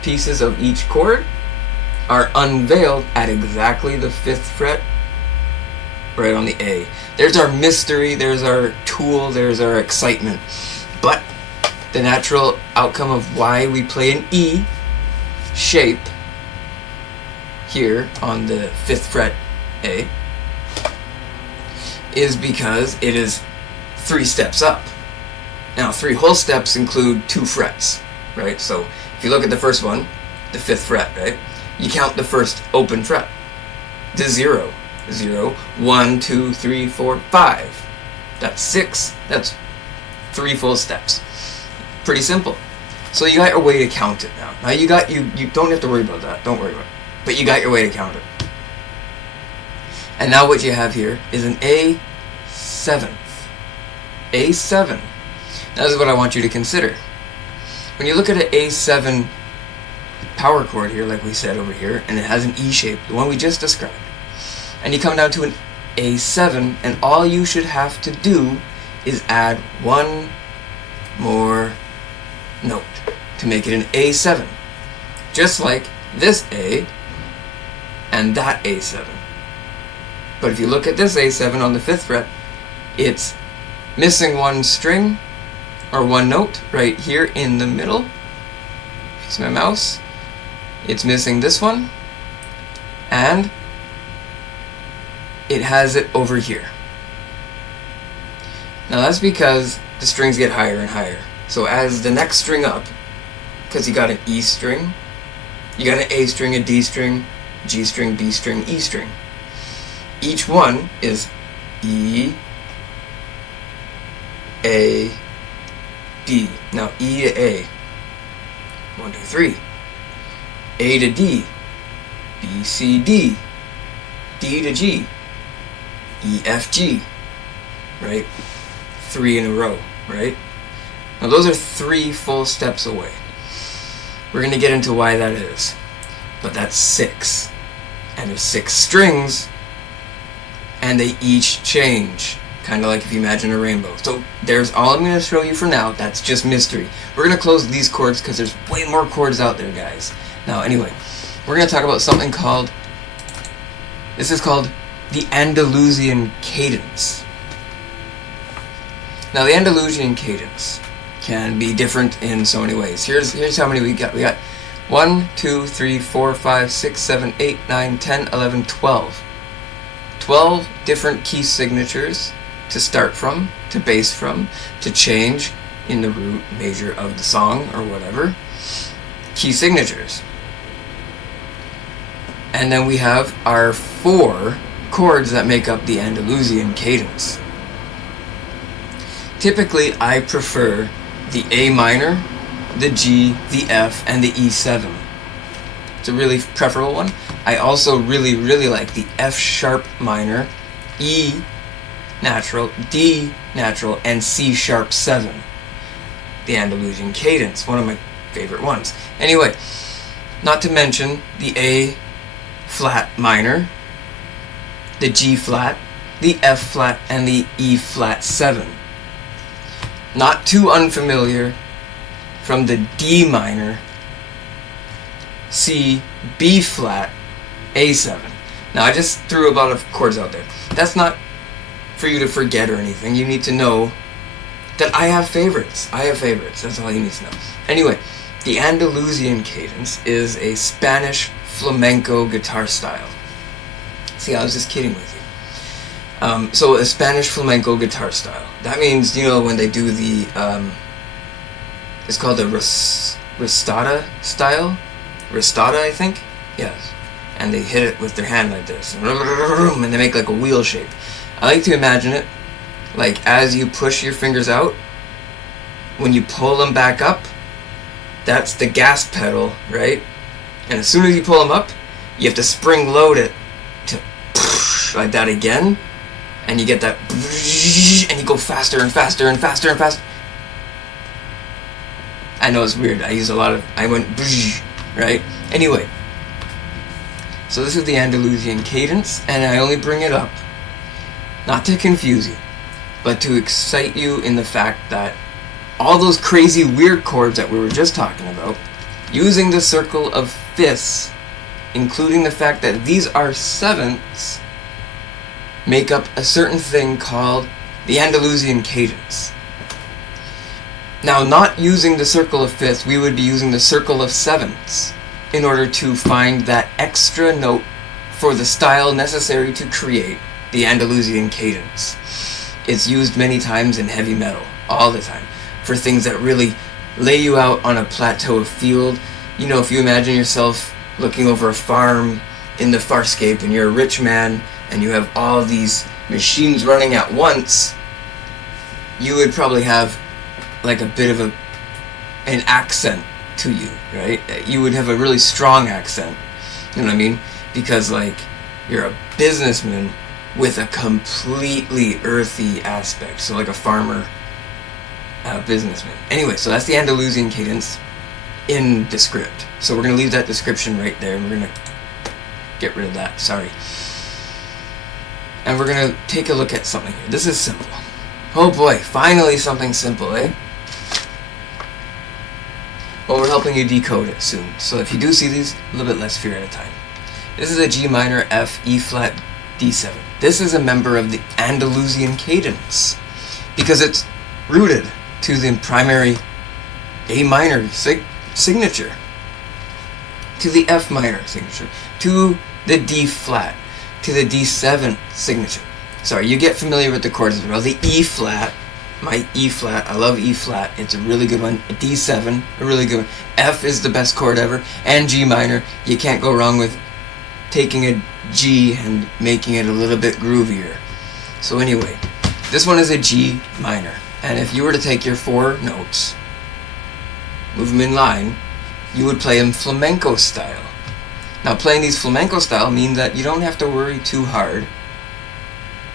pieces of each chord are unveiled at exactly the 5th fret, right on the A. There's our mystery, there's our tool, there's our excitement. But the natural outcome of why we play an E shape here on the 5th fret A is because it is 3 steps up. Now 3 whole steps include 2 frets, right? So if you look at the first one, the 5th fret, right? You count the first open fret to 0. 0, 1, 2, 3, 4, 5. That's 6. That's 3 full steps. Pretty simple. So you got your way to count it now. Now you don't have to worry about that. Don't worry about it. But you got your way to count it. And now what you have here is an A7. A7. That is what I want you to consider. When you look at an A7 power chord here, like we said over here, and it has an E shape, the one we just described, and you come down to an A7, and all you should have to do is add one more note to make it an A7. Just like this A and that A7. But if you look at this A7 on the 5th fret, it's missing one string or one note right here in the middle. Use my mouse. It's missing this one, and it has it over here. Now that's because the strings get higher and higher. So as the next string up, because you got an E string, you got an A string, a D string, G string, B string, E string. Each one is E, A, D. Now E to A. 1, 2, 3. A to D. B, C, D. D to G. E, F, G. Right? 3 in a row, right? Now those are 3 full steps away. We're going to get into why that is. But that's 6. And there's 6 strings, and they each change. Kind of like if you imagine a rainbow. So there's all I'm going to show you for now. That's just mystery. We're going to close these chords because there's way more chords out there, guys. Now anyway, we're going to talk about something called, this is called the Andalusian cadence. Now the Andalusian cadence can be different in so many ways. Here's how many we got. We got 1, 2, 3, 4, 5, 6, 7, 8, 9, 10, 11, 12. 12 different key signatures to start from, to base from, to change in the root major of the song or whatever. Key signatures. And then we have our 4 chords that make up the Andalusian cadence. Typically, I prefer the A minor, the G, the F, and the E7. It's a really preferable one. I also really like the F sharp minor, E natural, D natural, and C sharp 7. The Andalusian cadence, one of my favorite ones. Anyway, not to mention the A flat minor, the G flat, the F flat, and the E flat 7. Not too unfamiliar from the D minor, C, B flat, A7. Now I just threw a lot of chords out there. That's not for you to forget or anything. You need to know that I have favorites. I have favorites. That's all you need to know. Anyway, the Andalusian cadence is a Spanish flamenco guitar style. See, I was just kidding with you. So a Spanish flamenco guitar style. That means, you know, when they do the, it's called the ristada style? Ristada, I think? Yes. And they hit it with their hand like this. And they make like a wheel shape. I like to imagine it like as you push your fingers out, when you pull them back up, that's the gas pedal, right? And as soon as you pull them up, you have to spring load it to like that again. And you get that, and you go faster and faster and faster and faster. I know it's weird. I went, right? Anyway, so this is the Andalusian cadence, and I only bring it up not to confuse you, but to excite you in the fact that all those crazy weird chords that we were just talking about, using the circle of fifths, including the fact that these are sevenths, make up a certain thing called the Andalusian cadence. Now, not using the circle of fifths, we would be using the circle of sevenths in order to find that extra note for the style necessary to create the Andalusian cadence. It's used many times in heavy metal, all the time, for things that really lay you out on a plateau of field. You know, if you imagine yourself looking over a farm in the farscape and you're a rich man and you have all these machines running at once, you would probably have like a bit of an accent to you, right? You would have a really strong accent, you know what I mean? Because like you're a businessman with a completely earthy aspect, so like a farmer, businessman. Anyway, so that's the Andalusian cadence in the script. So we're going to leave that description right there, and we're going to get rid of that, sorry. And we're going to take a look at something here. This is simple. Oh boy, finally something simple, eh? Well, we're helping you decode it soon, so if you do see these, a little bit less fear at a time. This is a G minor, F, E flat, D7. This is a member of the Andalusian cadence. because it's rooted to the primary A minor signature, to the F minor signature, to the D flat, to the D7 signature. Sorry, you get familiar with the chords as well. The E flat, my E flat, I love E flat, it's a really good one. D7, a really good one. F is the best chord ever, and G minor. You can't go wrong with taking a G and making it a little bit groovier. So anyway, this one is a G minor, and if you were to take your 4 notes, move them in line, you would play them flamenco style. Now, playing these flamenco style means that you don't have to worry too hard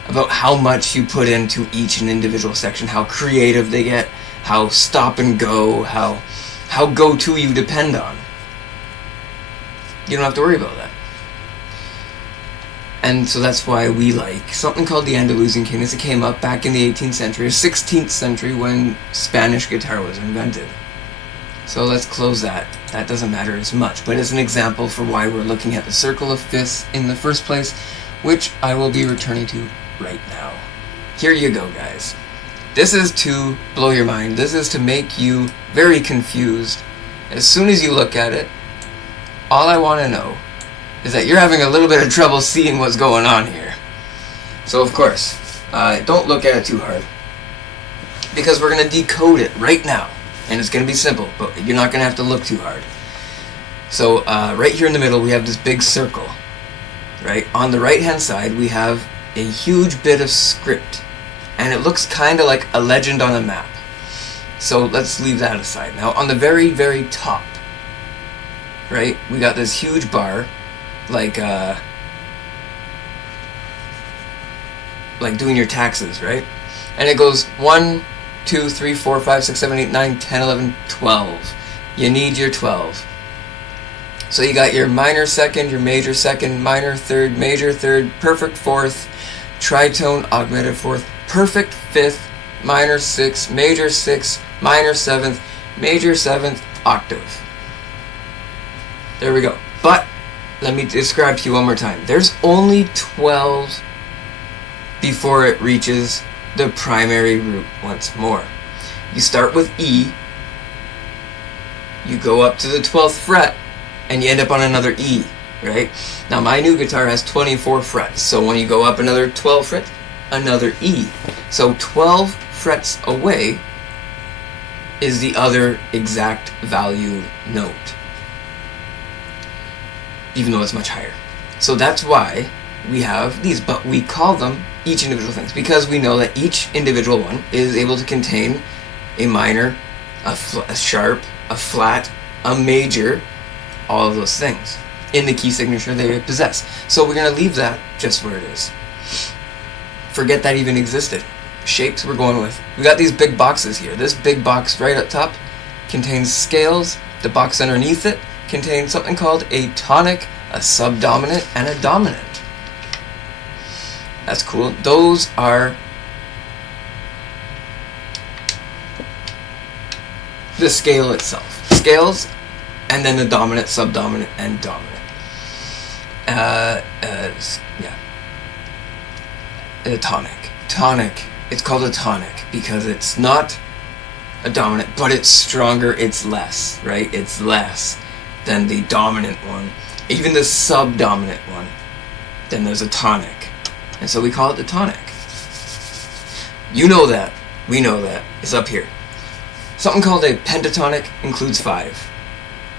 about how much you put into each and individual section, how creative they get, how stop and go, how go-to you depend on. You don't have to worry about that. And so that's why we like something called the Andalusian cadence. It came up back in the 18th century or 16th century when Spanish guitar was invented. So let's close that. That doesn't matter as much, but it's an example for why we're looking at the circle of fifths in the first place, which I will be returning to right now. Here you go, guys. This is to blow your mind. This is to make you very confused. As soon as you look at it, all I want to know is that you're having a little bit of trouble seeing what's going on here. So of course, don't look at it too hard, because we're going to decode it right now. And it's going to be simple, but you're not going to have to look too hard. So right here in the middle, we have this big circle. Right? On the right-hand side, we have a huge bit of script. And it looks kind of like a legend on a map. So let's leave that aside. Now, on the very, very top, right, we got this huge bar, like doing your taxes, right? And it goes 1, 2, 3, 4, 5, 6, 7, 8, 9, 10, 11, 12. You need your 12. So you got your minor second, your major second, minor third, major third, perfect fourth, tritone, augmented fourth, perfect fifth, minor sixth, major sixth, minor seventh, major seventh, octave. There we go. But let me describe to you one more time. There's only 12 before it reaches the primary root once more. You start with E, you go up to the 12th fret, and you end up on another E, right? Now my new guitar has 24 frets, so when you go up another 12 frets, another E. So 12 frets away is the other exact valued note, even though it's much higher. So that's why we have these, but we call them each individual things, because we know that each individual one is able to contain a minor, a sharp, a flat, a major, all of those things in the key signature they possess. So we're going to leave that just where it is. Forget that even existed. Shapes we're going with. We got these big boxes here. This big box right up top contains scales. The box underneath it contains something called a tonic, a subdominant, and a dominant. That's cool. Those are the scale itself. Scales, and then the dominant, subdominant, and dominant. A tonic. Tonic. It's called a tonic because it's not a dominant, but it's stronger, it's less, right? It's less than the dominant one. Even the subdominant one. Then there's a tonic. And so we call it the tonic. You know that. We know that. It's up here. Something called a pentatonic includes 5.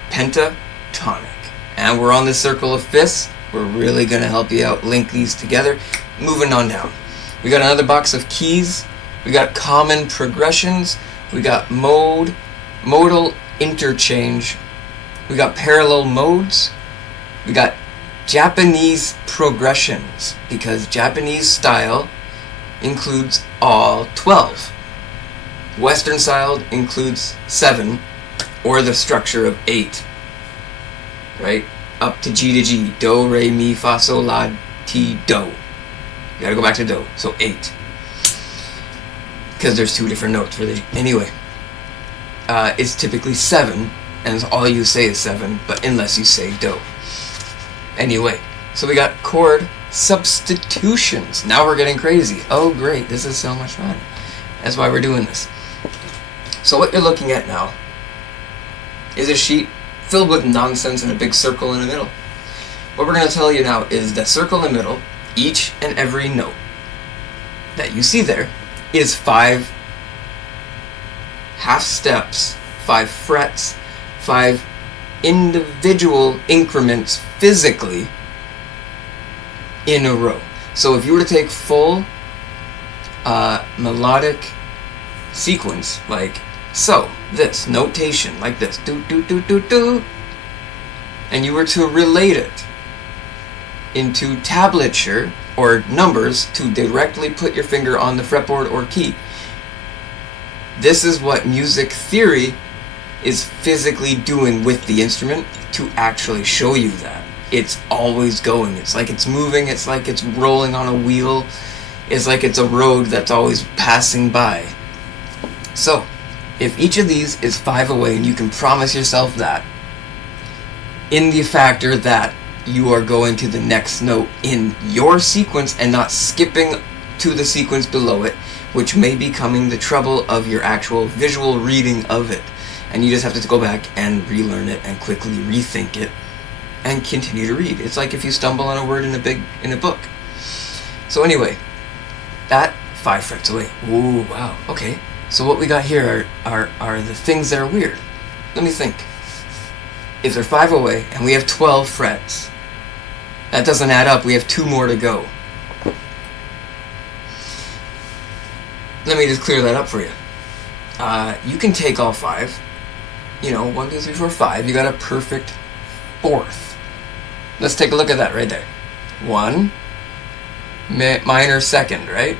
Pentatonic. And we're on the circle of fifths. We're really going to help you out, link these together. Moving on down. We got another box of keys. We got common progressions. We got modal interchange. We got parallel modes. We got Japanese progressions, because Japanese style includes all 12. Western style includes 7, or the structure of 8. Right? Up to G to G. Do, re, mi, fa, sol, la, ti, do. You gotta go back to do. So 8. Because there's 2 different notes for the... Anyway. It's typically 7, and all you say is 7, but unless you say do. Anyway, so we got chord substitutions. Now we're getting crazy. Oh great, this is so much fun. That's why we're doing this. So what you're looking at now is a sheet filled with nonsense and a big circle in the middle. What we're going to tell you now is that circle in the middle, each and every note that you see there is 5 half steps, 5 frets, 5 individual increments physically in a row. So if you were to take full melodic sequence, like so, this notation like this, do do do do do, and you were to relate it into tablature or numbers to directly put your finger on the fretboard or key, this is what music theory is physically doing with the instrument to actually show you that. It's always going. It's like it's moving. It's like it's rolling on a wheel. It's like it's a road that's always passing by. So, if each of these is 5 away, and you can promise yourself that, in the factor that you are going to the next note in your sequence and not skipping to the sequence below it, which may be becoming the trouble of your actual visual reading of it. And you just have to go back and relearn it and quickly rethink it and continue to read. It's like if you stumble on a word in a book. So anyway, that 5 frets away. Ooh, wow, okay. So what we got here are the things that are weird. Let me think. If they're 5 away and we have 12 frets, that doesn't add up. We have 2 more to go. Let me just clear that up for you. You can take all 5. 1, 2, 3, 4, 5. You got a perfect 4th. Let's take a look at that right there. 1, minor 2nd, right?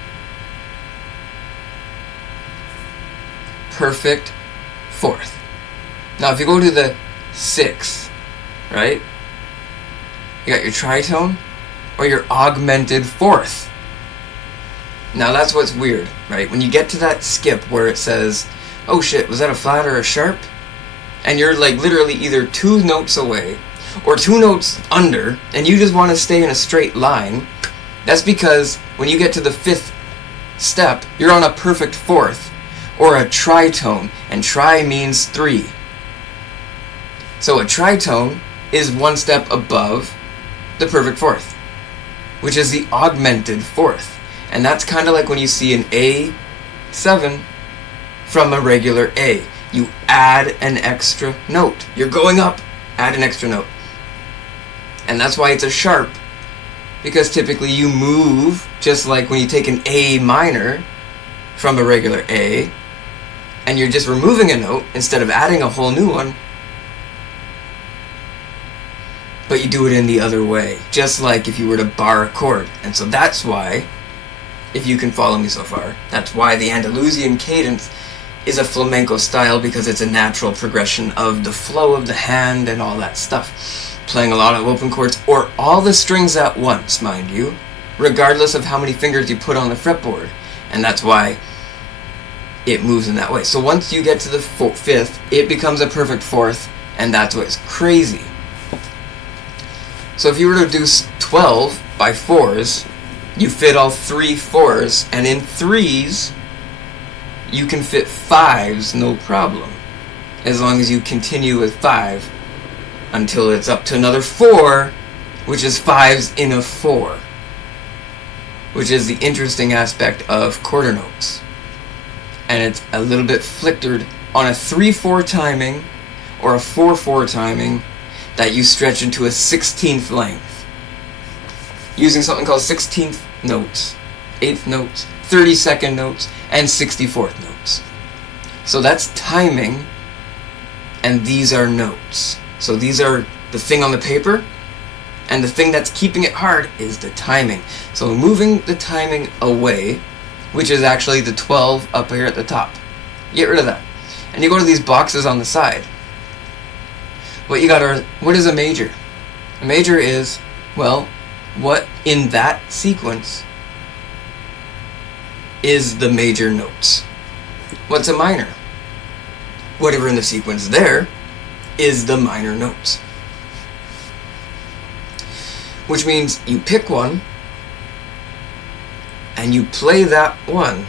Perfect 4th. Now if you go to the 6th, right? You got your tritone or your augmented 4th. Now that's what's weird, right? When you get to that skip where it says, oh shit, was that a flat or a sharp? And you're like literally either 2 notes away or 2 notes under, and you just want to stay in a straight line. That's because when you get to the 5th step, you're on a perfect 4th or a tritone, and tri means 3. So a tritone is 1 step above the perfect 4th, which is the augmented 4th. And that's kind of like when you see an A7 from a regular A. You add an extra note. You're going up, add an extra note. And that's why it's a sharp, because typically you move just like when you take an A minor from a regular A, and you're just removing a note instead of adding a whole new one. But you do it in the other way, just like if you were to bar a chord. And so that's why, if you can follow me so far, that's why the Andalusian cadence is a flamenco style, because it's a natural progression of the flow of the hand and all that stuff. Playing a lot of open chords, or all the strings at once, mind you, regardless of how many fingers you put on the fretboard. And that's why it moves in that way. So once you get to the 5th, it becomes a perfect 4th, and that's what's crazy. So if you were to do 12 by 4s, you fit all 3 4s, and in 3s, you can fit 5s no problem, as long as you continue with 5 until it's up to another 4, which is 5s in a 4, which is the interesting aspect of quarter notes. And it's a little bit flickered on a 3/4 timing or a 4/4 timing that you stretch into a 16th length using something called 16th notes, 8th notes, 32nd notes, and 64th notes. So that's timing, and these are notes. So these are the thing on the paper, and the thing that's keeping it hard is the timing. So moving the timing away, which is actually the 12 up here at the top. Get rid of that. And you go to these boxes on the side. What is a major? A major is, well, what in that sequence is the major notes. What's a minor? Whatever in the sequence there is the minor notes. Which means you pick one and you play that one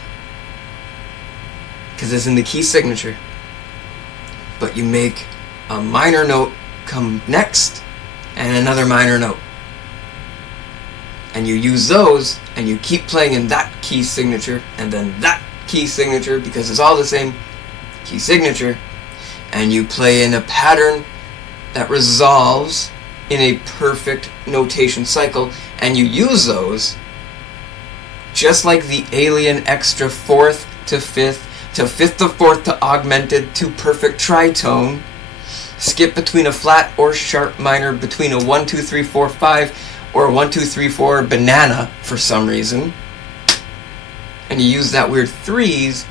because it's in the key signature. But you make a minor note come next and another minor note. And you use those and you keep playing in that key signature and then that key signature, because it's all the same key signature, and you play in a pattern that resolves in a perfect notation cycle, and you use those just like the alien extra fourth to fifth to fifth to fourth to augmented to perfect tritone, skip between a flat or sharp minor between a 1 2 3 4 5 or a 1 2 3 4 banana for some reason, and you use that weird threes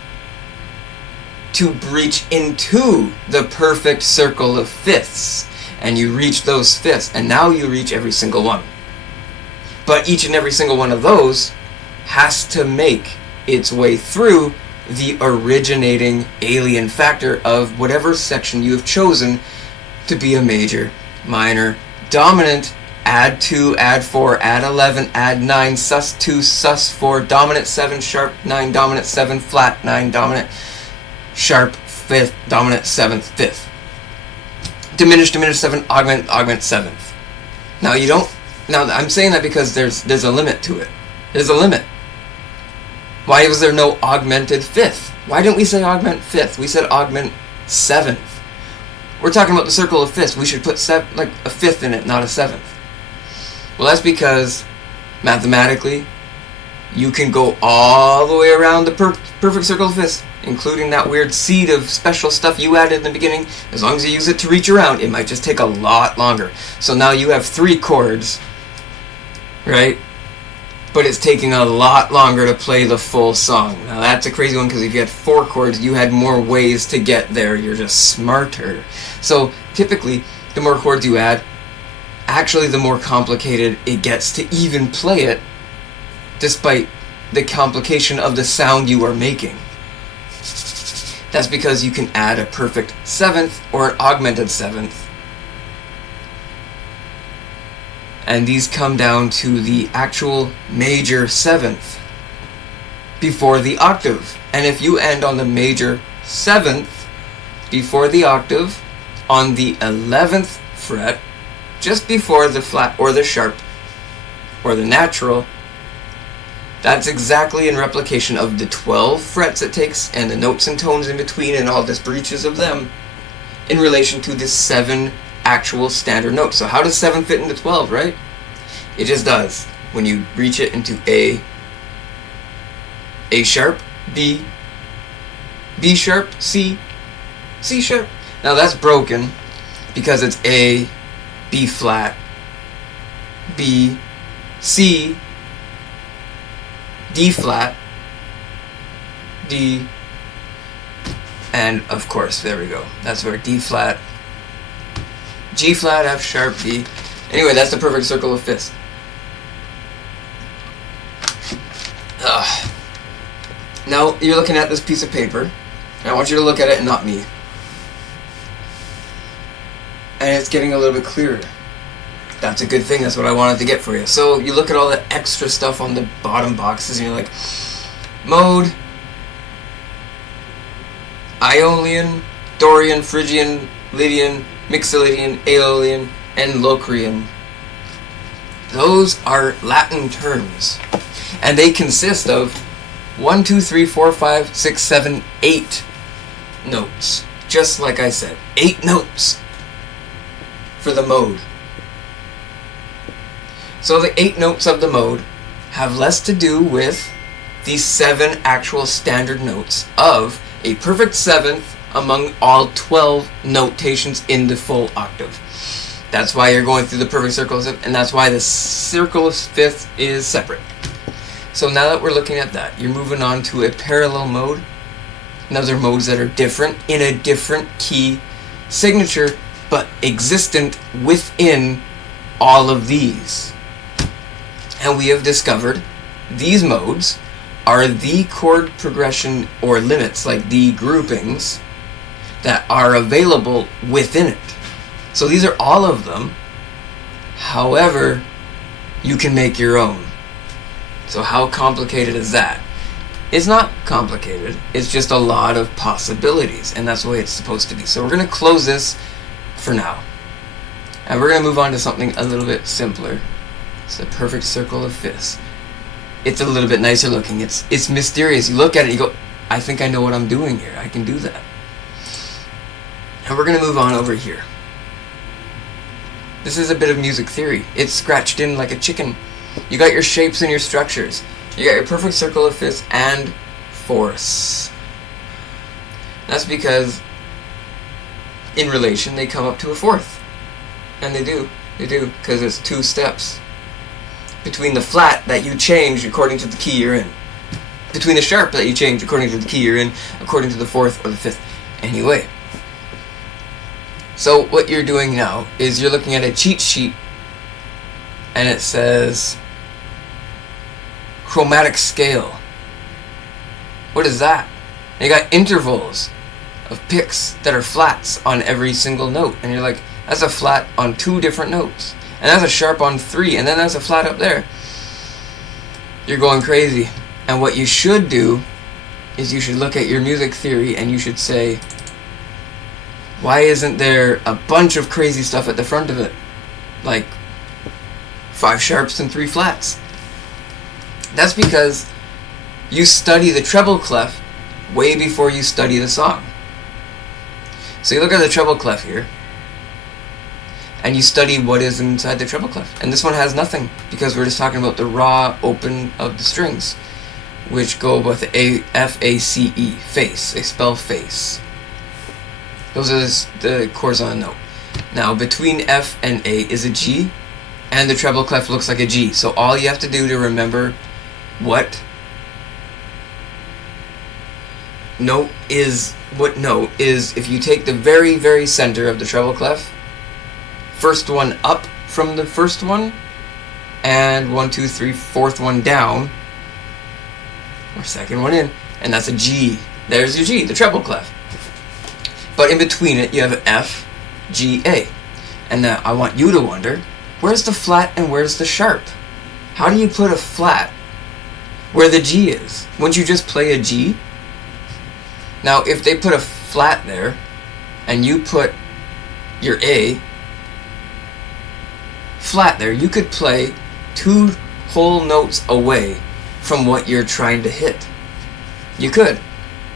to breach into the perfect circle of fifths, and you reach those fifths, and now you reach every single one. But each and every single one of those has to make its way through the originating alien factor of whatever section you have chosen to be a major, minor, dominant, add 2, add 4, add 11, add 9, sus 2, sus 4, dominant 7, sharp 9, dominant 7, flat 9, dominant, sharp 5th, dominant 7th, 5th. Diminish, diminish 7, augment, augment 7th. Now you don't, now I'm saying that because there's a limit to it. There's a limit. Why was there no augmented 5th? Why didn't we say augment 5th? We said augment 7th. We're talking about the circle of fifths. We should put like a 5th in it, not a 7th. Well, that's because mathematically you can go all the way around the perfect circle of fifths, including that weird seed of special stuff you added in the beginning. As long as you use it to reach around, it might just take a lot longer. So now you have 3 chords, right? But it's taking a lot longer to play the full song. Now that's a crazy one, because if you had 4 chords, you had more ways to get there. You're just smarter. So typically, the more chords you add, actually the more complicated it gets to even play it, despite the complication of the sound you are making. That's because you can add a perfect 7th or an augmented 7th. And these come down to the actual major 7th before the octave. And if you end on the major 7th before the octave on the 11th fret, just before the flat or the sharp or the natural, that's exactly in replication of the 12 frets it takes and the notes and tones in between and all this breaches of them in relation to the 7 actual standard notes. So how does 7 fit into 12, right? It just does. When you reach it into A sharp, B sharp, C sharp. Now that's broken because it's A, B flat, B, C, D flat, D, and of course, there we go. That's where D flat, G flat, F sharp, B. Anyway, that's the perfect circle of fifths. Now, you're looking at this piece of paper, and I want you to look at it and not me. And it's getting a little bit clearer. That's a good thing. That's what I wanted to get for you. So you look at all the extra stuff on the bottom boxes, and you're like, mode, Ionian, Dorian, Phrygian, Lydian, Mixolydian, Aeolian, and Locrian. Those are Latin terms, and they consist of 1, 2, 3, 4, 5, 6, 7, 8 notes. Just like I said, 8 notes for the mode. So the 8 notes of the mode have less to do with the 7 actual standard notes of a perfect 7th among all 12 notations in the full octave. That's why you're going through the perfect circles, and that's why the circle of fifth is separate. So now that we're looking at that, you're moving on to a parallel mode, and other modes that are different in a different key signature, but existent within all of these. And we have discovered these modes are the chord progression or limits, like the groupings, that are available within it. So these are all of them. However, you can make your own. So how complicated is that? It's not complicated. It's just a lot of possibilities, and that's the way it's supposed to be. So we're going to close this for now. And we're going to move on to something a little bit simpler. It's the perfect circle of fifths. It's a little bit nicer looking. It's mysterious. You look at it and you go, I think I know what I'm doing here. I can do that. And we're going to move on over here. This is a bit of music theory. It's scratched in like a chicken. You got your shapes and your structures. You got your perfect circle of fifths and fourths. That's because in relation they come up to a fourth. And they do, because it's 2 steps. Between the flat that you change according to the key you're in. Between the sharp that you change according to the key you're in, according to the fourth or the fifth. Anyway. So what you're doing now is you're looking at a cheat sheet and it says chromatic scale. What is that? And you got intervals of picks that are flats on every single note. And you're like, that's a flat on 2 different notes. And that's a sharp on 3. And then that's a flat up there. You're going crazy. And what you should do is you should look at your music theory and you should say, why isn't there a bunch of crazy stuff at the front of it? Like 5 sharps and 3 flats. That's because you study the treble clef way before you study the song. So you look at the treble clef here, and you study what is inside the treble clef. And this one has nothing, because we're just talking about the raw open of the strings, which go with F-A-C-E, face. They spell face. Those are the chords on a note. Now, between F and A is a G, and the treble clef looks like a G. So all you have to do to remember what note is if you take the very, very center of the treble clef, first one up from the first one, and 1, 2, 3, fourth one down, or second one in, and that's a G. There's your G, the treble clef. But in between it, you have F, G, A. And now I want you to wonder, where's the flat and where's the sharp? How do you put a flat where the G is? Wouldn't you just play a G? Now, if they put a flat there, and you put your A flat there, you could play 2 whole notes away from what you're trying to hit. You could.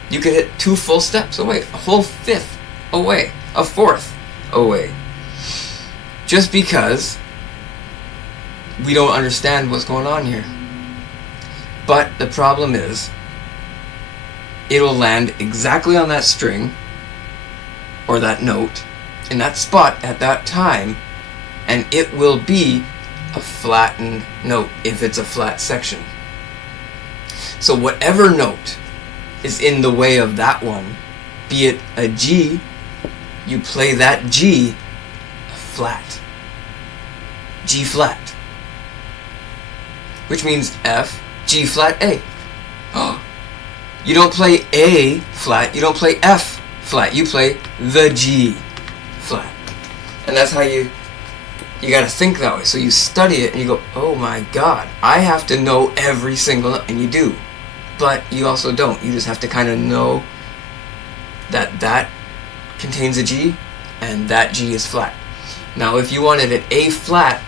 You could hit 2 full steps away, a whole fifth away, a fourth away. Just because we don't understand what's going on here. But the problem is, it'll land exactly on that string, or that note, in that spot at that time, and it will be a flattened note if it's a flat section. So whatever note is in the way of that one, be it a G, you play that G flat. G flat. Which means F, G flat, A. You don't play A flat, you don't play F flat, you play the G flat. And that's how you gotta think that way. So you study it and you go, oh my god, I have to know every single note, and you do. But you also don't. You just have to kind of know that that contains a G and that G is flat. Now if you wanted an A flat,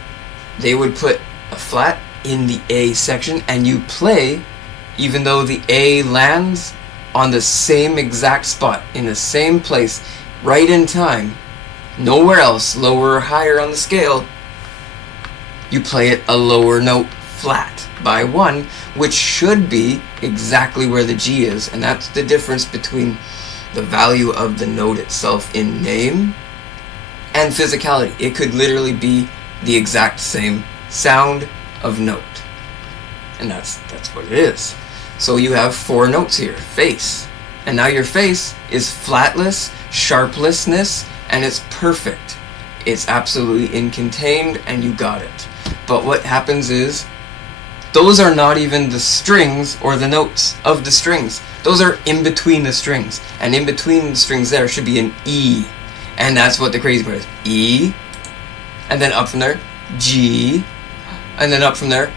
they would put a flat in the A section and you play even though the A lands on the same exact spot, in the same place, right in time, nowhere else, lower or higher on the scale, you play it a lower note flat by 1, which should be exactly where the G is, and that's the difference between the value of the note itself in name and physicality. It could literally be the exact same sound of note, and that's what it is. So you have 4 notes here, face, and now your face is flatless, sharplessness, and it's perfect. It's absolutely incontained, and you got it. But what happens is, those are not even the strings or the notes of the strings. Those are in between the strings. And in between the strings there should be an E. And that's what the crazy part is. E. And then up from there, G. And then up from there,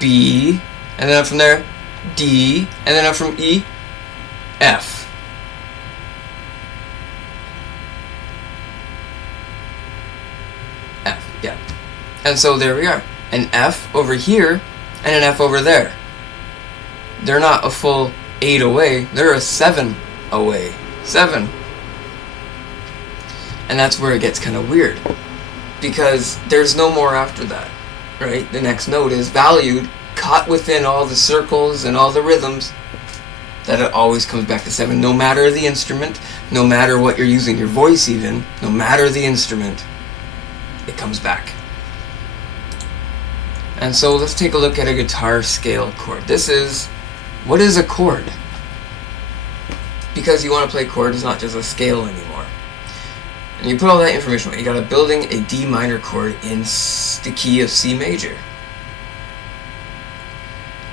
B. And then up from there, D, and then up from E, F. F, yeah. And so there we are. An F over here and an F over there. They're not a full 8 away, they're a 7 away. 7. And that's where it gets kind of weird, because there's no more after that, right? The next note is valued, caught within all the circles and all the rhythms, that it always comes back to 7, no matter the instrument, no matter what you're using, your voice even, no matter the instrument, it comes back. And so let's take a look at a guitar scale chord. What is a chord? Because you want to play chord, it's not just a scale anymore. And you put all that information away. You got a building a D minor chord in the key of C major.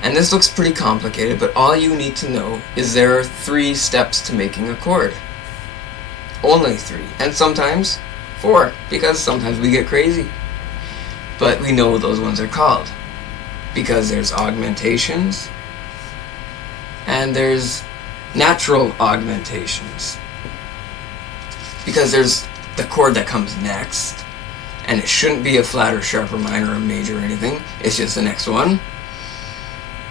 And this looks pretty complicated, but all you need to know is there are 3 steps to making a chord. Only 3. And sometimes 4, because sometimes we get crazy. But we know what those ones are called, because there's augmentations and there's natural augmentations. Because there's the chord that comes next, and it shouldn't be a flat or sharp or minor or major or anything, it's just the next one.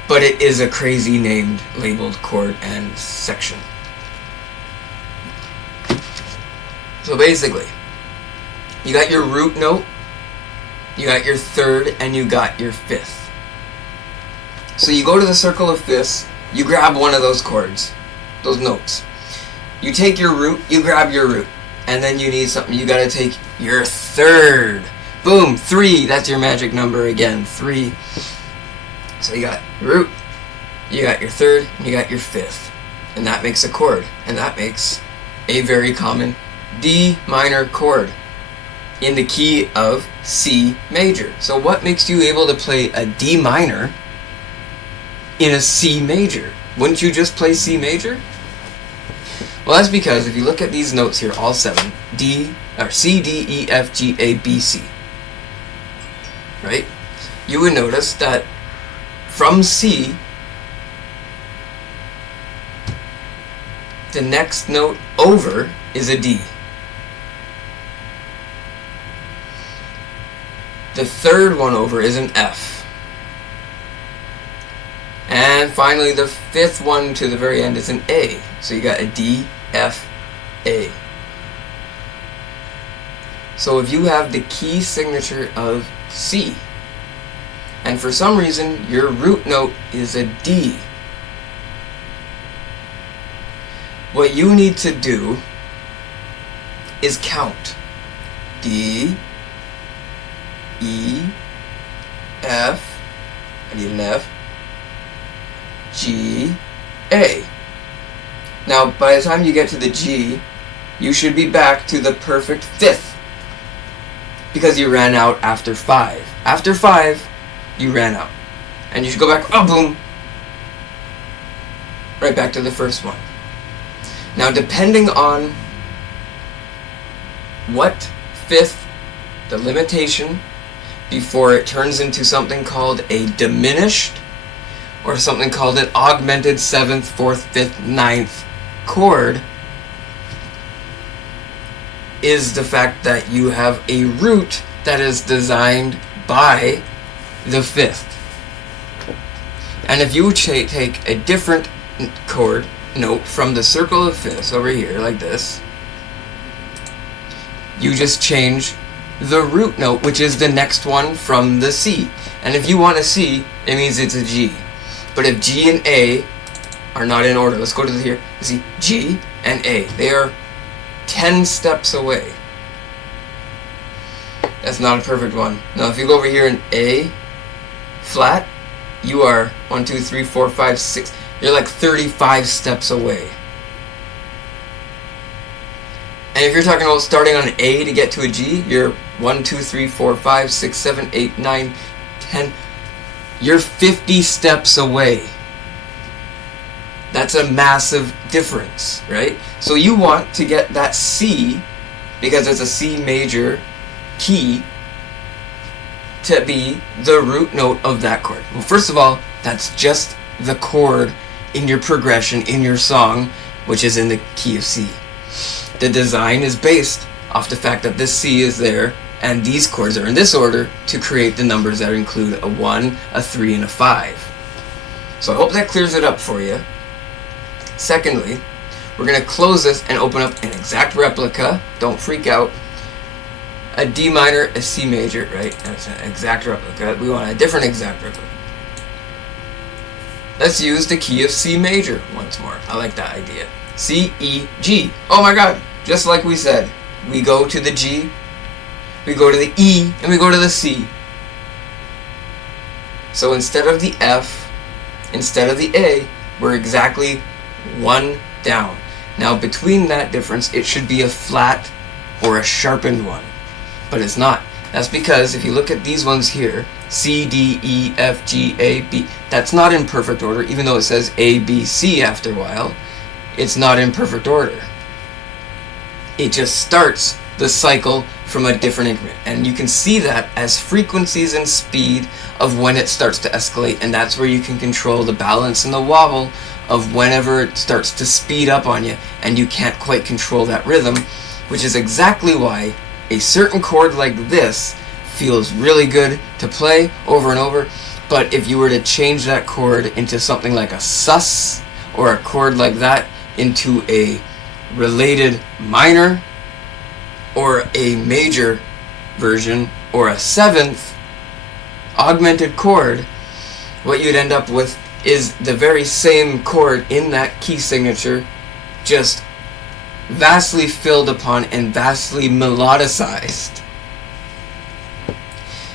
But it is a crazy named, labeled chord and section. So basically, you got your root note, you got your third, and you got your fifth. So you go to the circle of fifths, you grab one of those chords, those notes. You take your root, you grab your root, and then you need something, you gotta take your third. Boom, 3, that's your magic number again, 3. So you got root, you got your third, and you got your fifth. And that makes a chord, and that makes a very common D minor chord in the key of C major. So what makes you able to play a D minor in a C major? Wouldn't you just play C major? Well, that's because if you look at these notes here, all 7, C, D, E, F, G, A, B, C, right? You would notice that from C, the next note over is a D. The third one over is an F. And finally, the fifth one to the very end is an A. So you got a D, F, A. So if you have the key signature of C, and for some reason your root note is a D, what you need to do is count D, E, F, I need an F, G, A. Now, by the time you get to the G, you should be back to the perfect fifth, because you ran out after 5. After 5, you ran out. And you should go back, oh boom, right back to the first one. Now, depending on what fifth, the limitation, before it turns into something called a diminished, or something called an augmented 7th, 4th, 5th, 9th chord, is the fact that you have a root that is designed by the 5th. And if you take a different chord note from the circle of 5ths over here, like this, you just change the root note, which is the next one from the C. And if you want a C, it means it's a G. But if G and A are not in order, let's go to here. See, G and A, they are 10 steps away. That's not a perfect one. Now if you go over here in A flat, you are 1, 2, 3, 4, 5, 6. You're like 35 steps away. And if you're talking about starting on an A to get to a G, you're 1, 2, 3, 4, 5, 6, 7, 8, 9, 10. You're 50 steps away. That's a massive difference, right? So you want to get that C, because it's a C major key, to be the root note of that chord. Well, first of all, that's just the chord in your progression, in your song, which is in the key of C. The design is based off the fact that this C is there and these chords are in this order to create the numbers that include a 1, a 3, and a 5. So I hope that clears it up for you. Secondly, we're going to close this and open up an exact replica. Don't freak out. A D minor, a C major, right? That's an exact replica. We want a different exact replica. Let's use the key of C major once more. I like that idea. C, E, G. Oh my god, just like we said. We go to the G, we go to the E, and we go to the C. So instead of the F, instead of the A, we're exactly one down. Now between that difference, it should be a flat or a sharpened one. But it's not. That's because if you look at these ones here, C, D, E, F, G, A, B, that's not in perfect order, even though it says A, B, C after a while. It's not in perfect order. It just starts the cycle from a different increment. And you can see that as frequencies and speed of when it starts to escalate, and that's where you can control the balance and the wobble of whenever it starts to speed up on you and you can't quite control that rhythm, which is exactly why a certain chord like this feels really good to play over and over. But if you were to change that chord into something like a sus, or a chord like that into a related minor, or a major version, or a seventh augmented chord, what you'd end up with is the very same chord in that key signature, just vastly filled upon and vastly melodicized.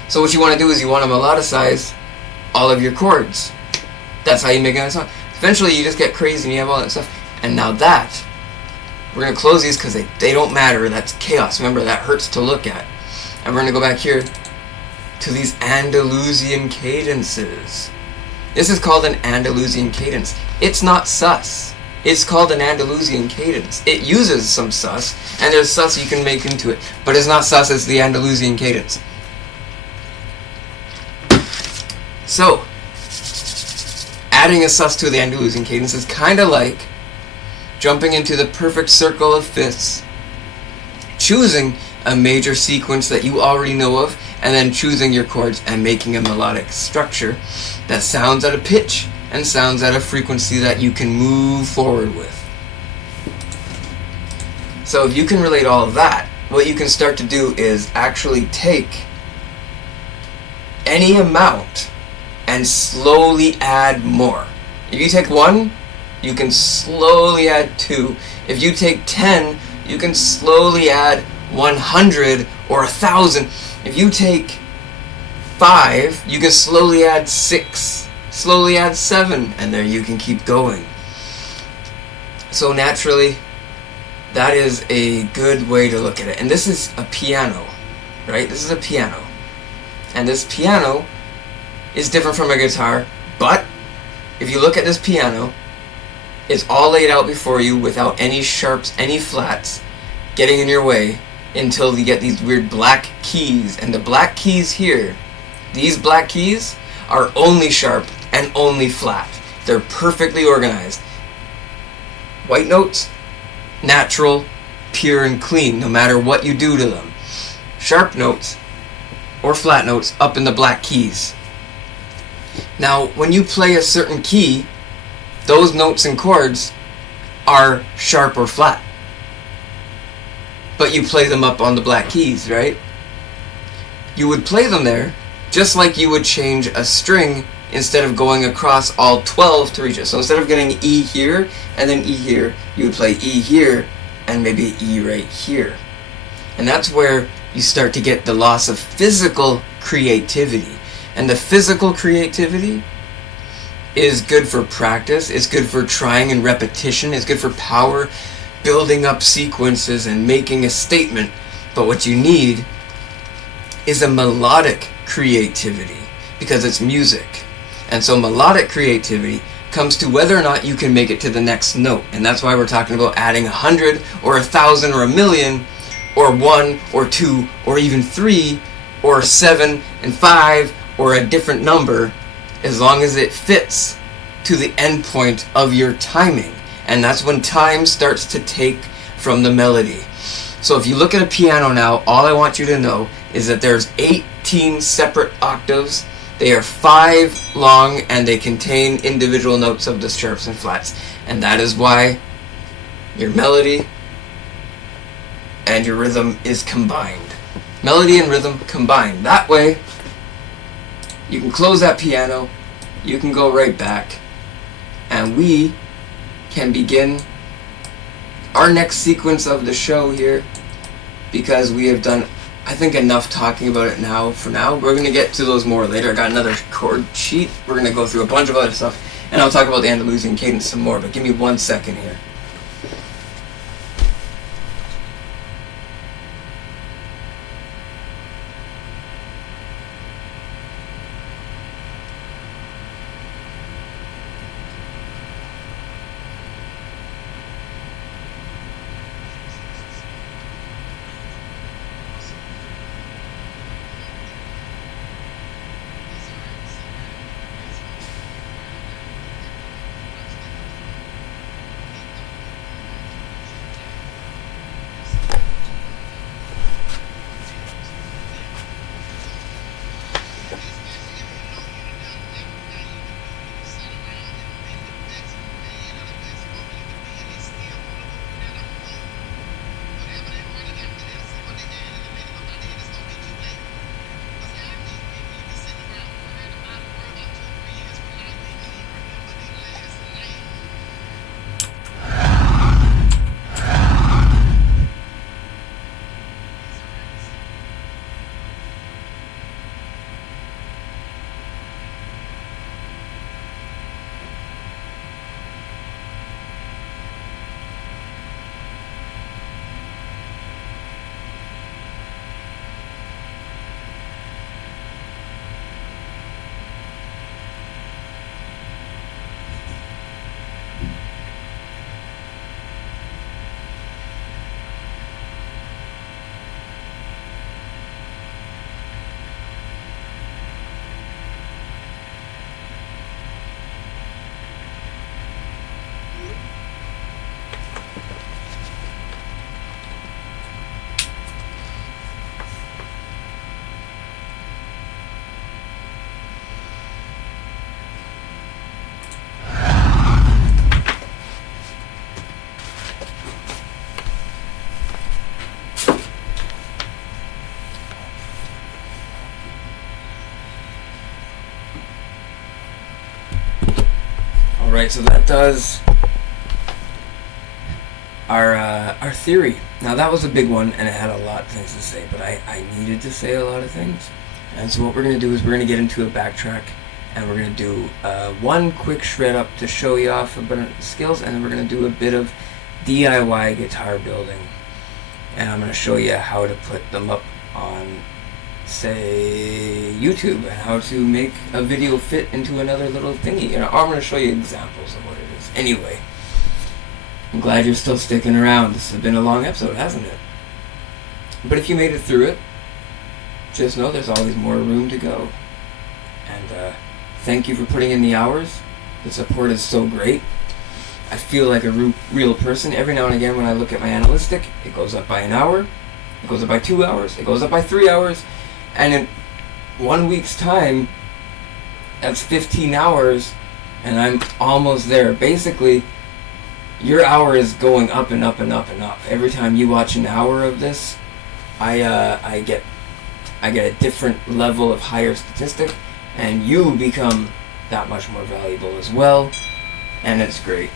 So what you want to do is you want to melodicize all of your chords. That's how you make a song. Eventually you just get crazy and you have all that stuff. And now that, we're going to close these because they don't matter. That's chaos. Remember, that hurts to look at. And we're going to go back here to these Andalusian cadences. This is called an Andalusian cadence. It's not sus. It's called an Andalusian cadence. It uses some sus, and there's sus you can make into it. But it's not sus, it's the Andalusian cadence. So, adding a sus to the Andalusian cadence is kind of like jumping into the perfect circle of fifths, choosing a major sequence that you already know of, and then choosing your chords and making a melodic structure that sounds at a pitch and sounds at a frequency that you can move forward with. So if you can relate all of that, what you can start to do is actually take any amount and slowly add more. If you take 1, you can slowly add 2. If you take 10, you can slowly add 100 or 1,000. If you take 5, you can slowly add 6, slowly add 7, and there you can keep going. So naturally, that is a good way to look at it. And this is a piano, right? This is a piano. And this piano is different from a guitar, but if you look at this piano, it's all laid out before you without any sharps, any flats getting in your way until you get these weird black keys. And the black keys here, these black keys are only sharp and only flat. They're perfectly organized. White notes, natural, pure and clean, no matter what you do to them. Sharp notes or flat notes up in the black keys. Now, when you play a certain key, those notes and chords are sharp or flat. But you play them up on the black keys, right? You would play them there just like you would change a string instead of going across all 12 to reach it. So instead of getting E here and then E here, you would play E here and maybe E right here. And that's where you start to get the loss of physical creativity. And the physical creativity is good for practice, it's good for trying and repetition, it's good for power, building up sequences and making a statement. But what you need is a melodic creativity, because it's music. And so melodic creativity comes to whether or not you can make it to the next note. And that's why we're talking about adding 100 or 1,000 or 1,000,000 or 1 or 2 or even 3 or 7 and 5 or a different number, as long as it fits to the end point of your timing. And that's when time starts to take from the melody. So if you look at a piano now, all I want you to know is that there's 18 separate octaves. They are 5 long, and they contain individual notes of the sharps and flats. And that is why your melody and your rhythm is combined. Melody and rhythm combined. That way, you can close that piano, you can go right back, and we can begin our next sequence of the show here, because we have done, I think, enough talking about it now. For now, we're going to get to those more later. I got another chord sheet. We're going to go through a bunch of other stuff, and I'll talk about the Andalusian cadence some more, but give me 1 second here. Alright, so that does our theory. Now that was a big one, and it had a lot of things to say, but I needed to say a lot of things. And so what we're going to do is we're going to get into a backtrack, and we're going to do one quick shred up to show you off a bit of skills, and then we're going to do a bit of DIY guitar building. And I'm going to show you how to put them up on, say, YouTube, and how to make a video fit into another little thingy. I'm going to show you examples of what it is. Anyway, I'm glad you're still sticking around. This has been a long episode, hasn't it? But if you made it through it, just know there's always more room to go. And thank you for putting in the hours. The support is so great. I feel like a real person. Every now and again when I look at my analytic, it goes up by an hour, it goes up by 2 hours, it goes up by 3 hours, and in 1 week's time, that's 15 hours, and I'm almost there. Basically, your hour is going up and up and up and up. Every time you watch an hour of this, I get a different level of higher statistic, and you become that much more valuable as well, and it's great.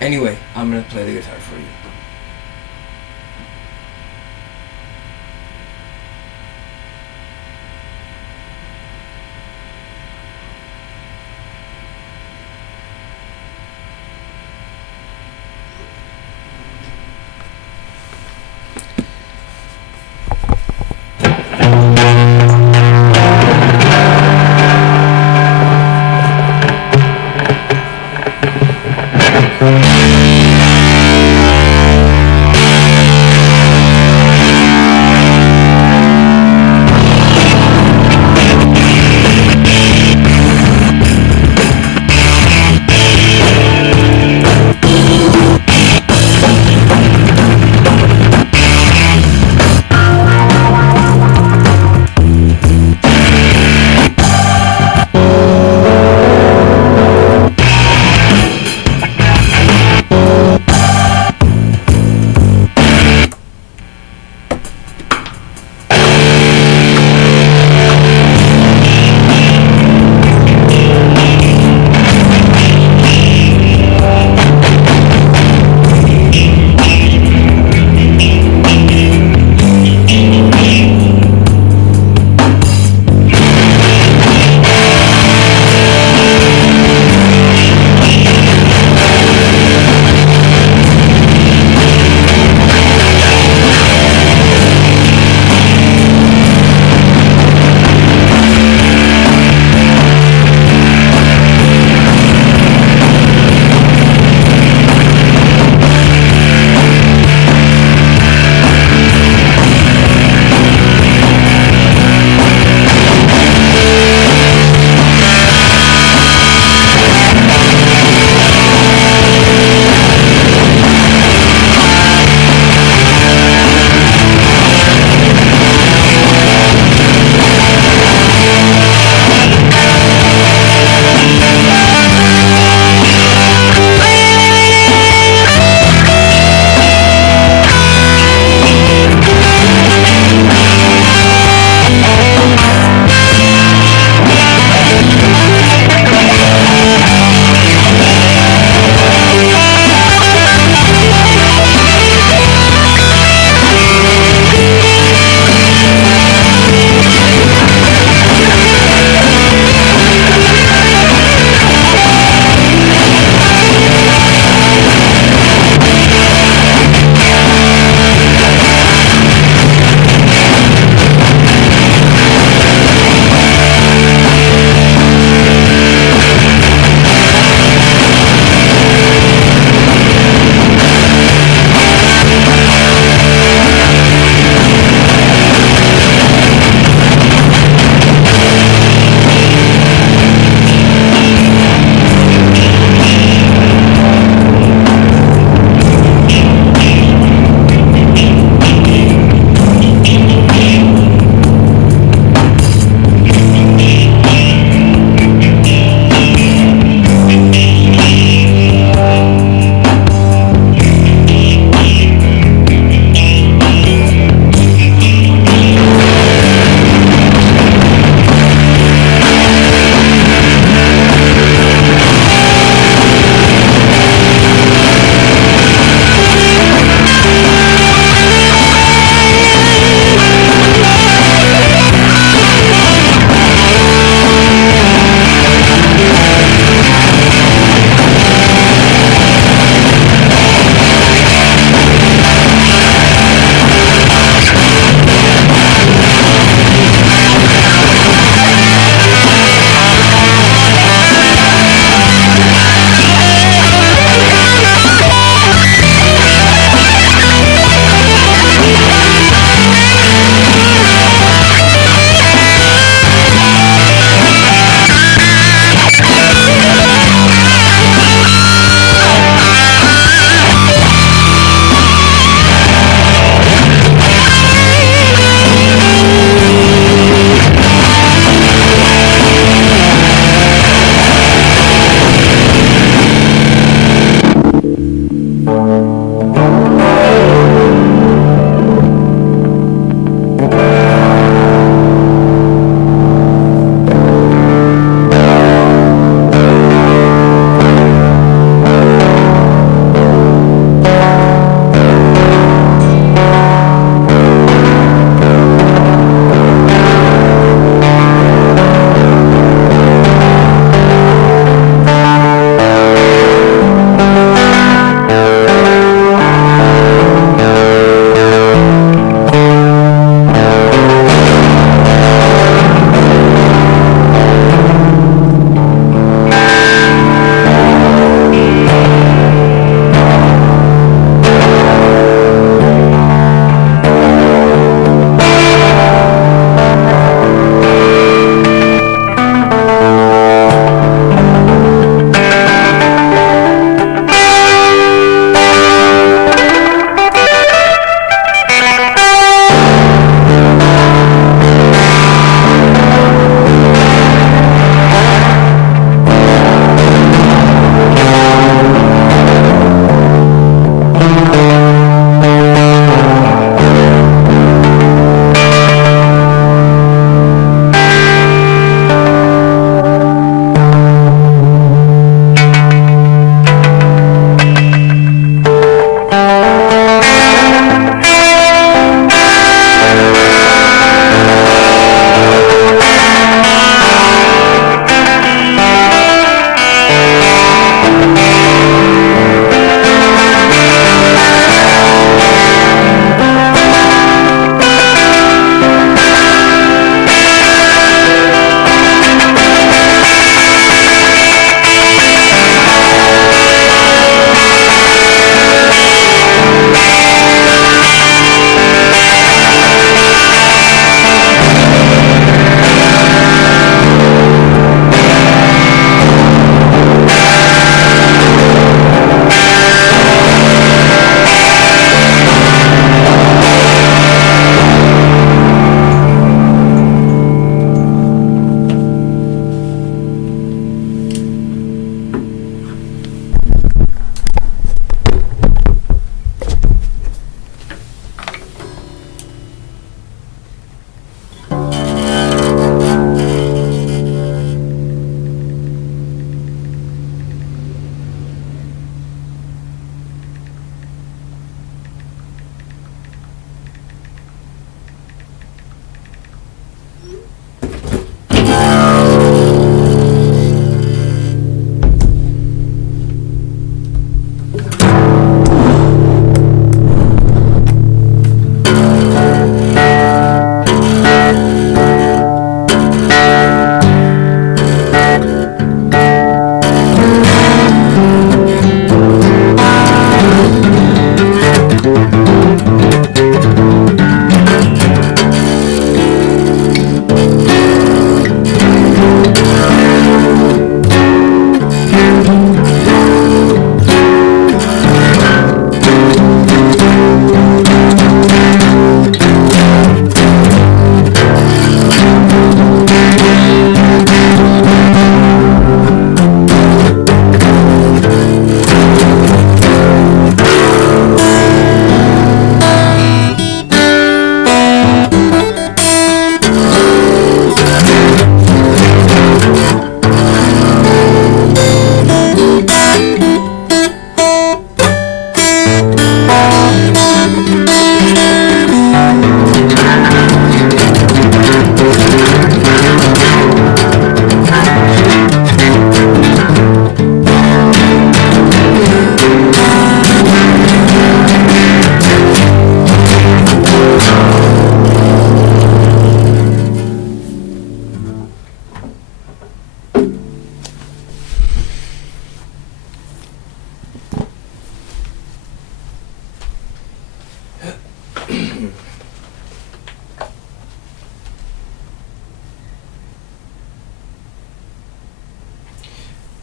Anyway, I'm going to play the guitar for you.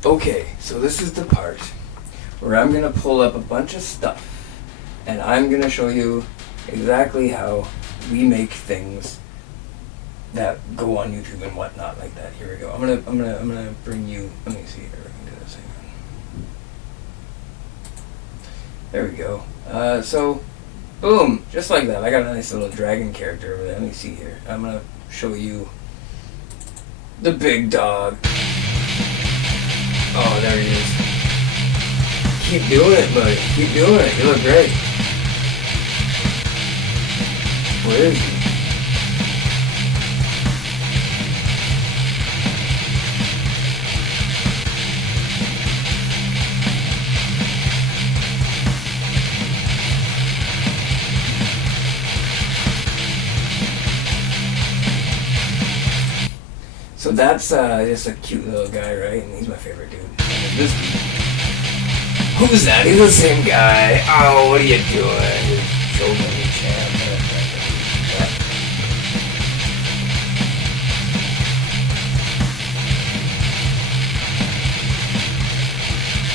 Okay, so this is the part where I'm going to pull up a bunch of stuff and I'm going to show you exactly how we make things that go on YouTube and whatnot like that. Here we go. I'm gonna bring you. Let me see here. I can do this. Hang on. There we go. So, boom, just like that. I got a nice little dragon character over there. Let me see here. I'm gonna show you the big dog. Oh, there he is. Keep doing it, buddy. Keep doing it. You look great. Where is he? So that's just a cute little guy, right? And he's my favorite dude. And this dude. Who's that? He's the same guy. Oh, what are you doing? Shogun champ.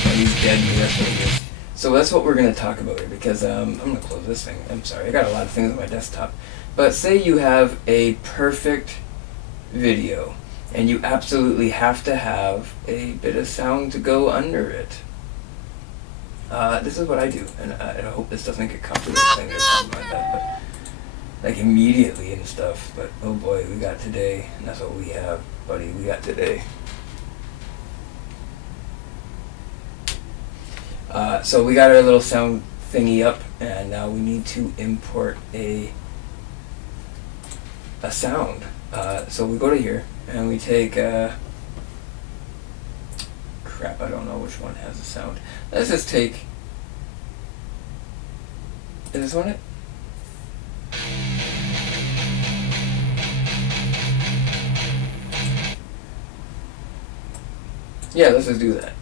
And he's dead. That's what he is. So that's what we're going to talk about here because I'm going to close this thing. I'm sorry. I got a lot of things on my desktop. But say you have a perfect video and you absolutely have to have a bit of sound to go under it. This is what I do, and I hope this doesn't get copyrighted or something like that, but like immediately and stuff. But oh boy, we got today, and that's what we have, buddy. We got today. So we got our little sound thingy up, and now we need to import a sound. So we go to here, and we take, crap, I don't know which one has a sound. Let's just take, is this one it? Yeah, let's just do that.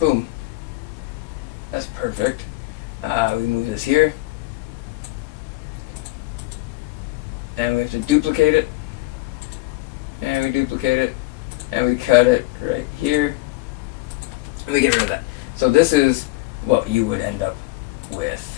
Boom. That's perfect. We move this here. And we have to duplicate it. And we duplicate it. And we cut it right here. And we get rid of that. So this is what you would end up with.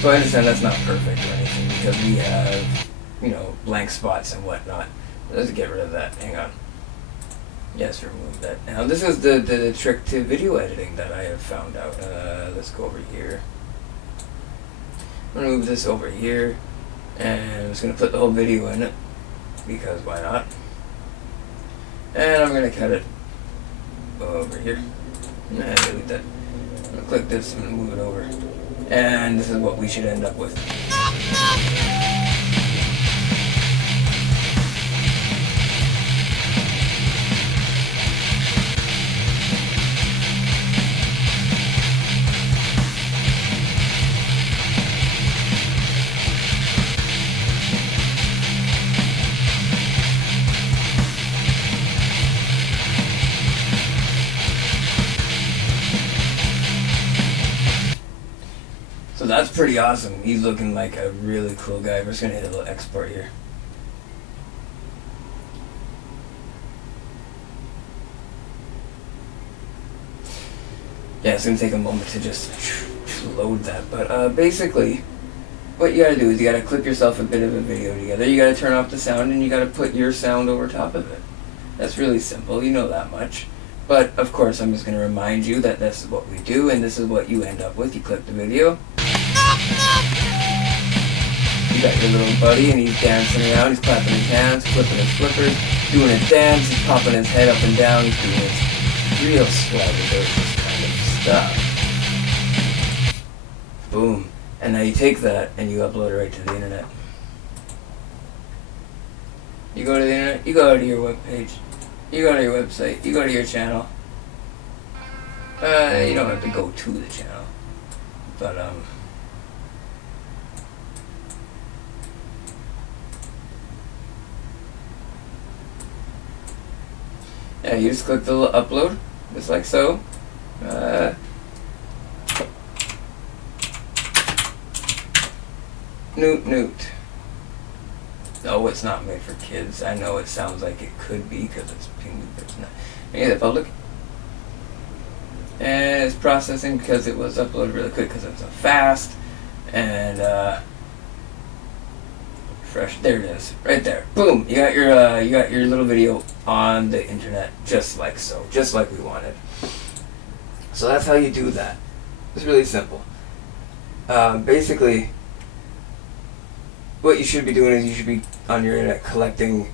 So I understand that's not perfect or anything because we have, you know, blank spots and whatnot. Let's get rid of that. Hang on. Yes, remove that. Now this is the trick to video editing that I have found out. Let's go over here. I'm going to move this over here. And I'm just going to put the whole video in it. Because why not? And I'm going to cut it over here. And delete that. I'm going to click this and move it over. And this is what we should end up with. So that's pretty awesome. He's looking like a really cool guy. We're just going to hit a little export here. Yeah, it's going to take a moment to just load that. But basically, what you got to do is you got to clip yourself a bit of a video together. You got to turn off the sound and you got to put your sound over top of it. That's really simple. You know that much. But of course, I'm just going to remind you that this is what we do and this is what you end up with. You clip the video. You got your little buddy and he's dancing around, he's clapping his hands, flipping his flippers, doing a dance, he's popping his head up and down, he's doing his real swagger kind of stuff. Boom. And now you take that and you upload it right to the internet. You go to the internet, you go to your webpage, you go to your website, you go to your channel. You don't have to go to the channel, but And you just click the little upload, just like so. Newt. Oh, it's not made for kids. I know it sounds like it could be because it's pink, but it's not. Any of the public. And it's processing because it was uploaded really quick because it was fast. And fresh. There it is, right there. Boom! You got your little video on the internet, just like so, just like we wanted. So that's how you do that. It's really simple. Basically, what you should be doing is you should be on your internet collecting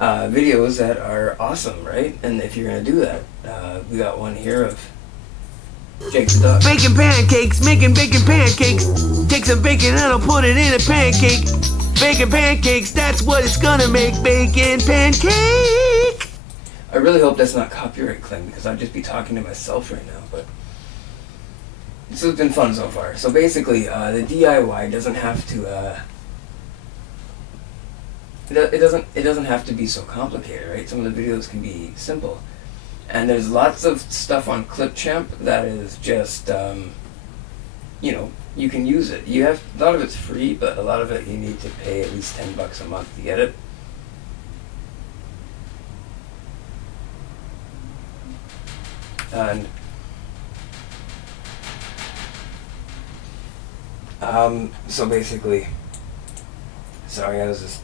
videos that are awesome, right? And if you're gonna do that, we got one here of Jake the Duck. Baking pancakes, making bacon pancakes. Take some bacon and I'll put it in a pancake. Bacon pancakes, that's what it's gonna make. Bacon pancake. I really hope that's not copyright claim because I'd just be talking to myself right now, but this has been fun so far. So basically, the DIY doesn't have to. It doesn't have to be so complicated, right? Some of the videos can be simple, and there's lots of stuff on Clipchamp that is just, you can use it. You have a lot of it's free, but a lot of it you need to pay at least $10 a month to get it. And so basically, sorry, I was just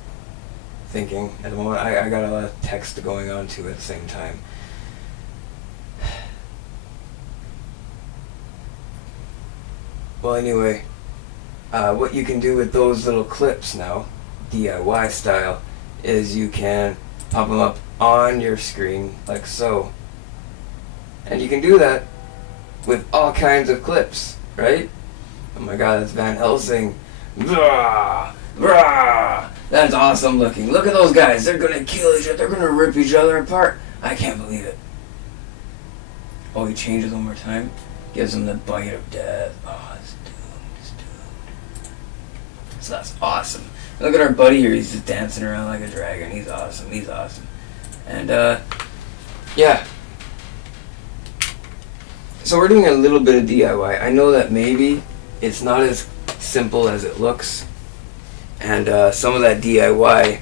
thinking at the moment. I got a lot of text going on too at the same time. Well, anyway, what you can do with those little clips now, DIY style, is you can pop them up on your screen like so. And you can do that with all kinds of clips, right? Oh my god, that's Van Helsing. Brah, brah. That's awesome looking. Look at those guys. They're gonna kill each other. They're gonna rip each other apart. I can't believe it. Oh, he changes one more time. Gives him the bite of death. Oh, it's doomed. It's doomed. So that's awesome. Look at our buddy here. He's just dancing around like a dragon. He's awesome. He's awesome. And, yeah. So we're doing a little bit of DIY. I know that maybe it's not as simple as it looks. And some of that DIY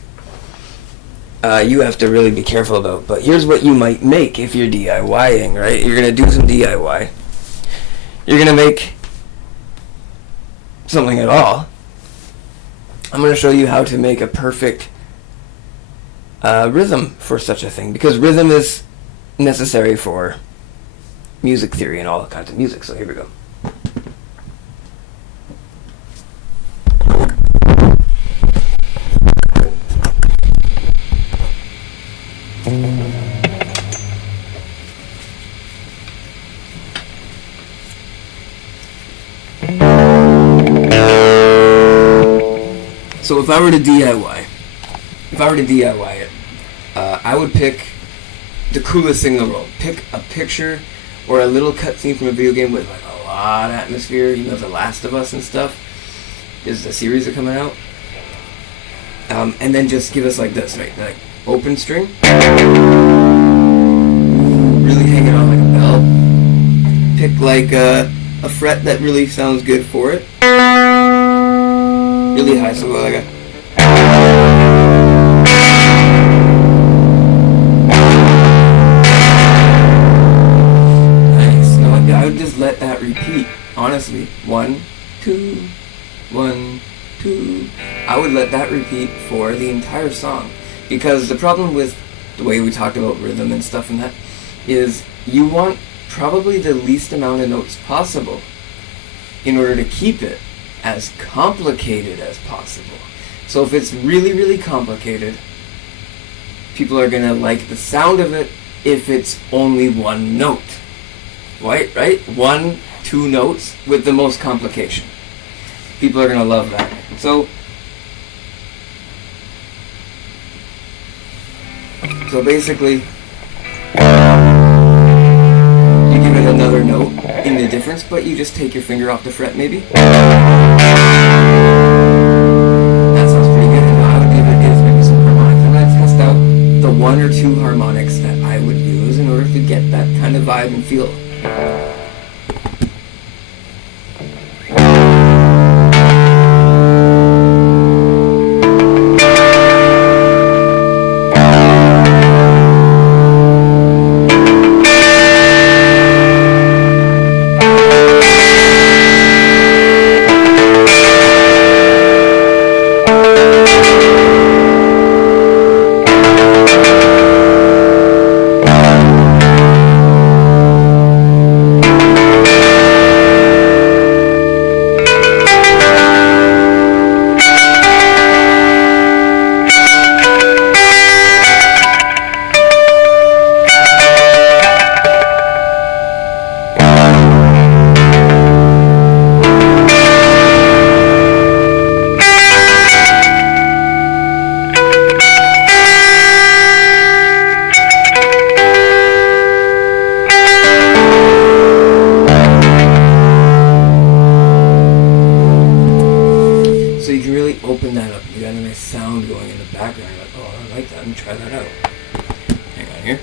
you have to really be careful about. But here's what you might make if you're DIYing, right? You're going to do some DIY. You're going to make something at all. I'm going to show you how to make a perfect rhythm for such a thing. Because rhythm is necessary for music theory and all kinds of music. So here we go. So if I were to DIY it, I would pick the coolest thing in the world. Pick a picture or a little cutscene from a video game with like a lot of atmosphere. You know, The Last of Us and stuff. There's a series that's coming out. And then just give us like this, right? Like open string. Really hang it on like a bell. Pick like a fret that really sounds good for it. Really high, so like a... Nice. No, I would just let that repeat. Honestly. 1, 2, 1, 2. I would let that repeat for the entire song. Because the problem with the way we talked about rhythm and stuff and that is you want probably the least amount of notes possible in order to keep it as complicated as possible. So if it's really, really complicated, people are gonna like the sound of it if it's only one note. Right? 1, 2 notes with the most complication. People are gonna love that. So basically, you give it another note in the difference, but you just take your finger off the fret maybe. That sounds pretty good. And what I would give it is maybe some harmonics. I'm going to test out the 1 or 2 harmonics that I would use in order to get that kind of vibe and feel. Open that up. You got a nice sound going in the background. You're like, oh, I like that. Let me try that out. Hang on here.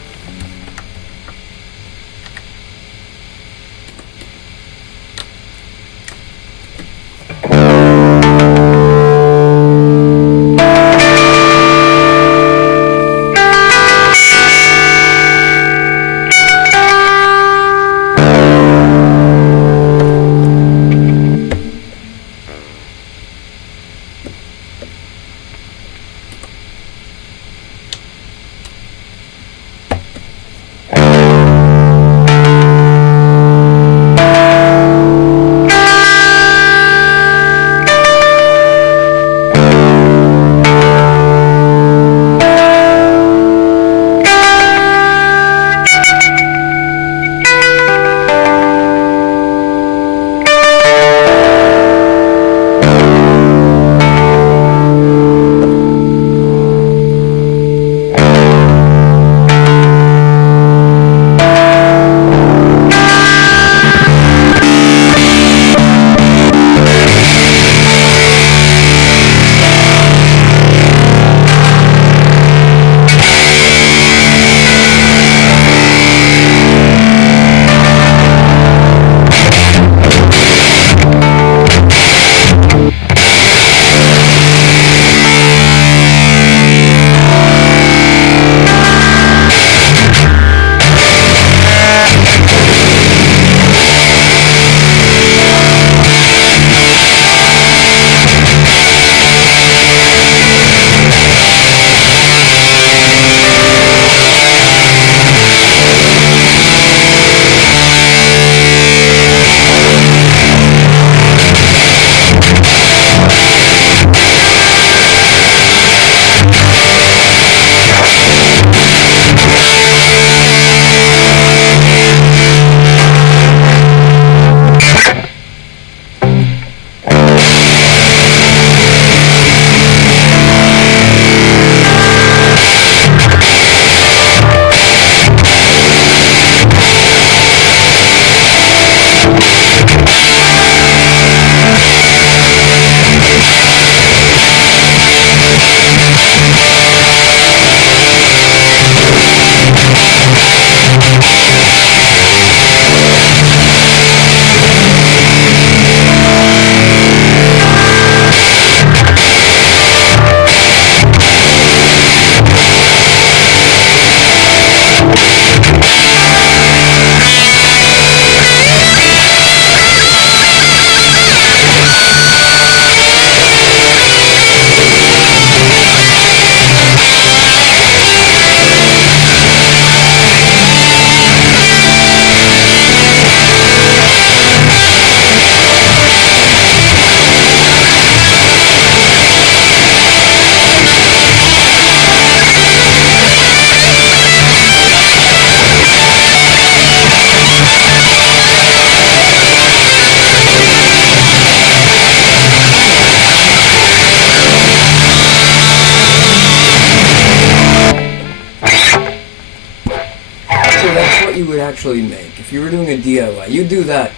You would actually make. If you were doing a DIY, you'd do that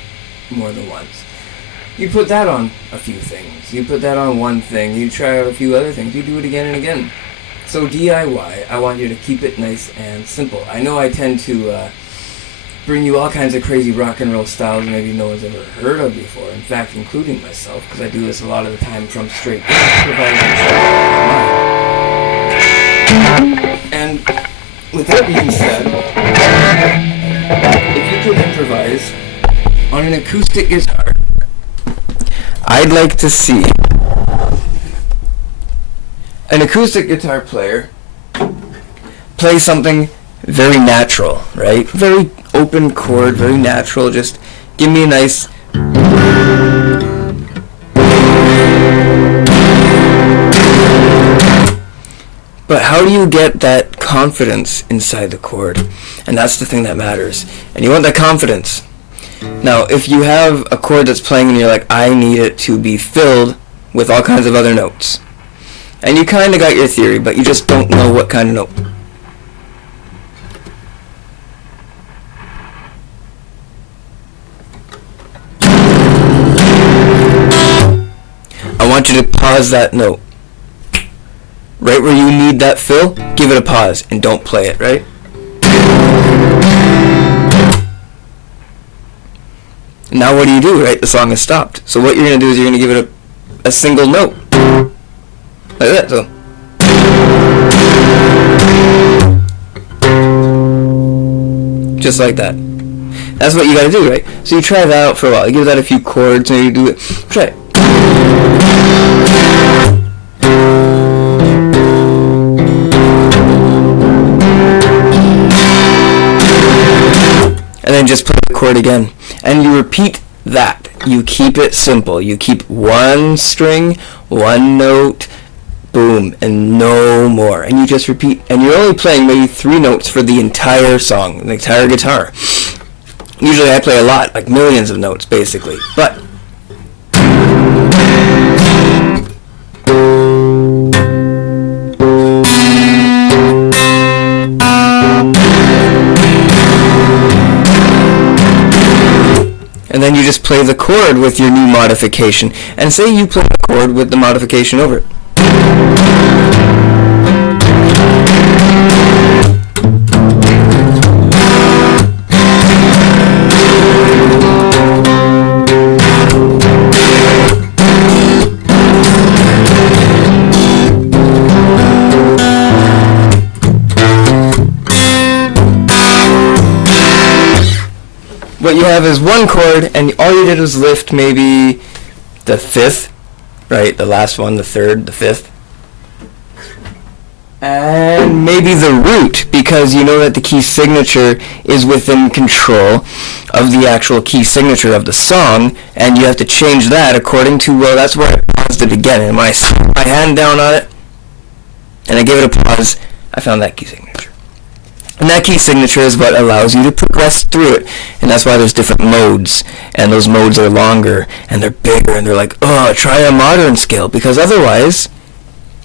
more than once. You put that on a few things. You put that on one thing. You try out a few other things. You do it again and again. So DIY, I want you to keep it nice and simple. I know I tend to bring you all kinds of crazy rock and roll styles maybe no one's ever heard of before. In fact, including myself, because I do this a lot of the time from straight improvisation. And with that being said, if you could improvise on an acoustic guitar, I'd like to see an acoustic guitar player play something very natural, right? Very open chord, very natural. Just give me a nice... But how do you get that confidence inside the chord? And that's the thing that matters. And you want that confidence. Now, if you have a chord that's playing and you're like, I need it to be filled with all kinds of other notes, and you kind of got your theory, but you just don't know what kind of note. I want you to pause that note. Right where you need that fill, give it a pause and don't play it, right? Now what do, right? The song has stopped. So what you're going to do is you're going to give it a single note. Like that, so. Just like that. That's what you got to do, right? So you try that out for a while. You give that a few chords, maybe you do it. Try it. And then just play the chord again. And you repeat that. You keep it simple. You keep one string, one note, boom, and no more. And you just repeat. And you're only playing maybe 3 notes for the entire song, the entire guitar. Usually I play a lot, like millions of notes, basically. But and then you just play the chord with your new modification. And say you play the chord with the modification over it. What you have is one chord, and all you did was lift maybe the 5th, right? The last one, the 3rd, the 5th. And maybe the root, because you know that the key signature is within control of the actual key signature of the song, and you have to change that according to, well, that's where I paused it again. And when I put my hand down on it, and I gave it a pause, I found that key signature. And that key signature is what allows you to progress through it. And that's why there's different modes. And those modes are longer, and they're bigger, and they're like, oh, try a modern scale. Because otherwise,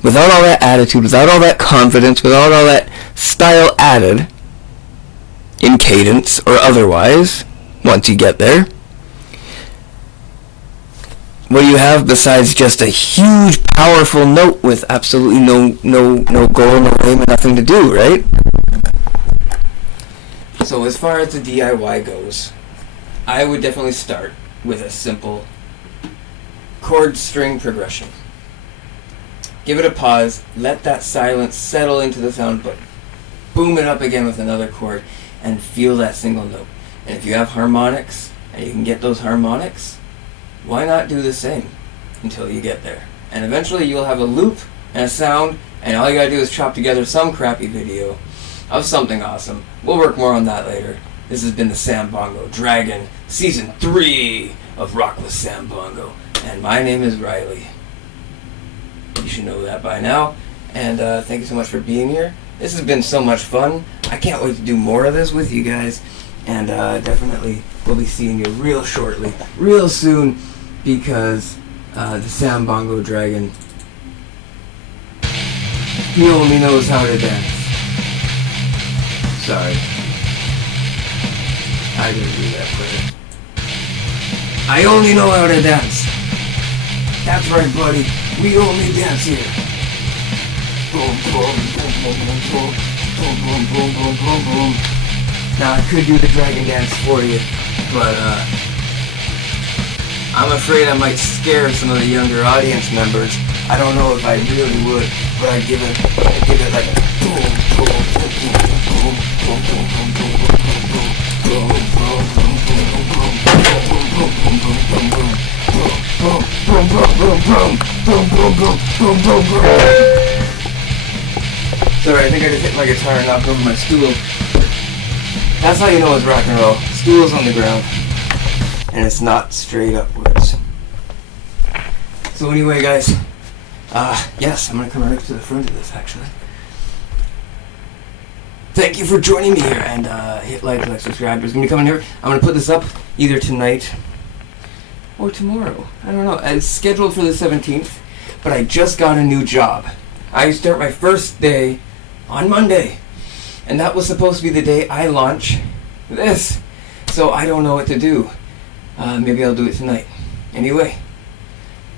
without all that attitude, without all that confidence, without all that style added, in cadence or otherwise, once you get there, what do you have besides just a huge, powerful note with absolutely no goal, no aim, and nothing to do, right? So as far as the DIY goes, I would definitely start with a simple chord string progression. Give it a pause, let that silence settle into the sound, but boom it up again with another chord and feel that single note. And if you have harmonics and you can get those harmonics, why not do the same until you get there? And eventually you'll have a loop and a sound, and all you gotta do is chop together some crappy video of something awesome. We'll work more on that later. This has been the Sambongo Dragon, Season 3 of Rock with Sambongo. And my name is Riley. You should know that by now. And thank you so much for being here. This has been so much fun. I can't wait to do more of this with you guys. And definitely we'll be seeing you real shortly, real soon, because the Sambongo Dragon, he only knows how to dance. Sorry. I didn't do that prayer. I only know how to dance. That's right, buddy. We only dance here. boom, boom, boom, boom, boom, boom, boom, boom, boom, boom, boom, boom. Now I could do the dragon dance for you, but I'm afraid I might scare some of the younger audience members. I don't know if I really would, but I'd give it like a boom, boom, boom, boom, boom, boom, boom, boom, boom, boom, boom. Sorry, I think I just hit my guitar and knocked over my stool. That's how you know it's rock and roll. Stool's on the ground, and it's not straight upwards. So anyway, guys, yes, I'm gonna come right up to the front of this, actually. Thank you for joining me here, and hit like, subscribe. It's gonna be coming here. I'm gonna put this up either tonight or tomorrow. I don't know. It's scheduled for the 17th, but I just got a new job. I start my first day on Monday, and that was supposed to be the day I launch this. So I don't know what to do. Maybe I'll do it tonight. Anyway,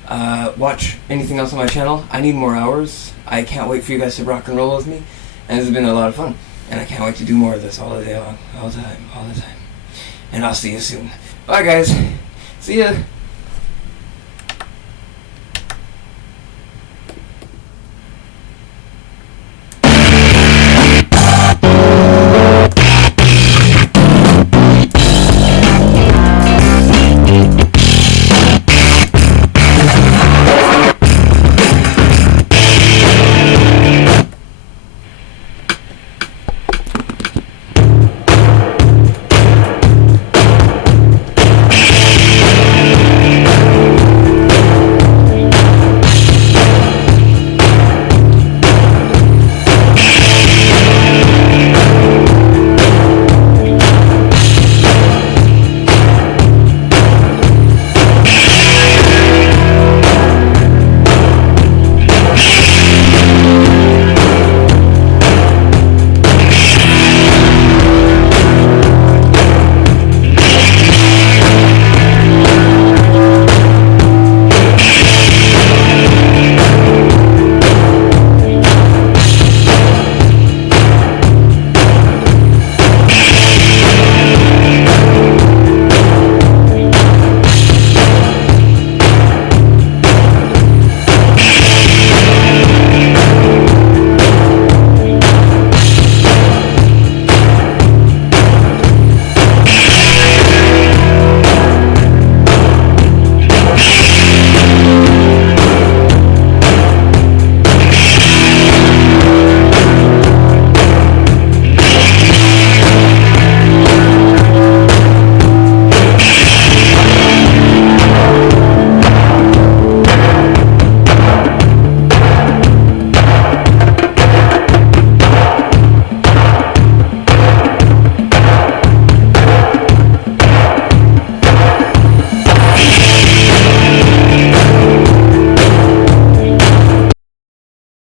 watch anything else on my channel. I need more hours. I can't wait for you guys to rock and roll with me, and this has been a lot of fun. And I can't wait to do more of this all the day long, all the time. And I'll see you soon. Bye, guys. See ya.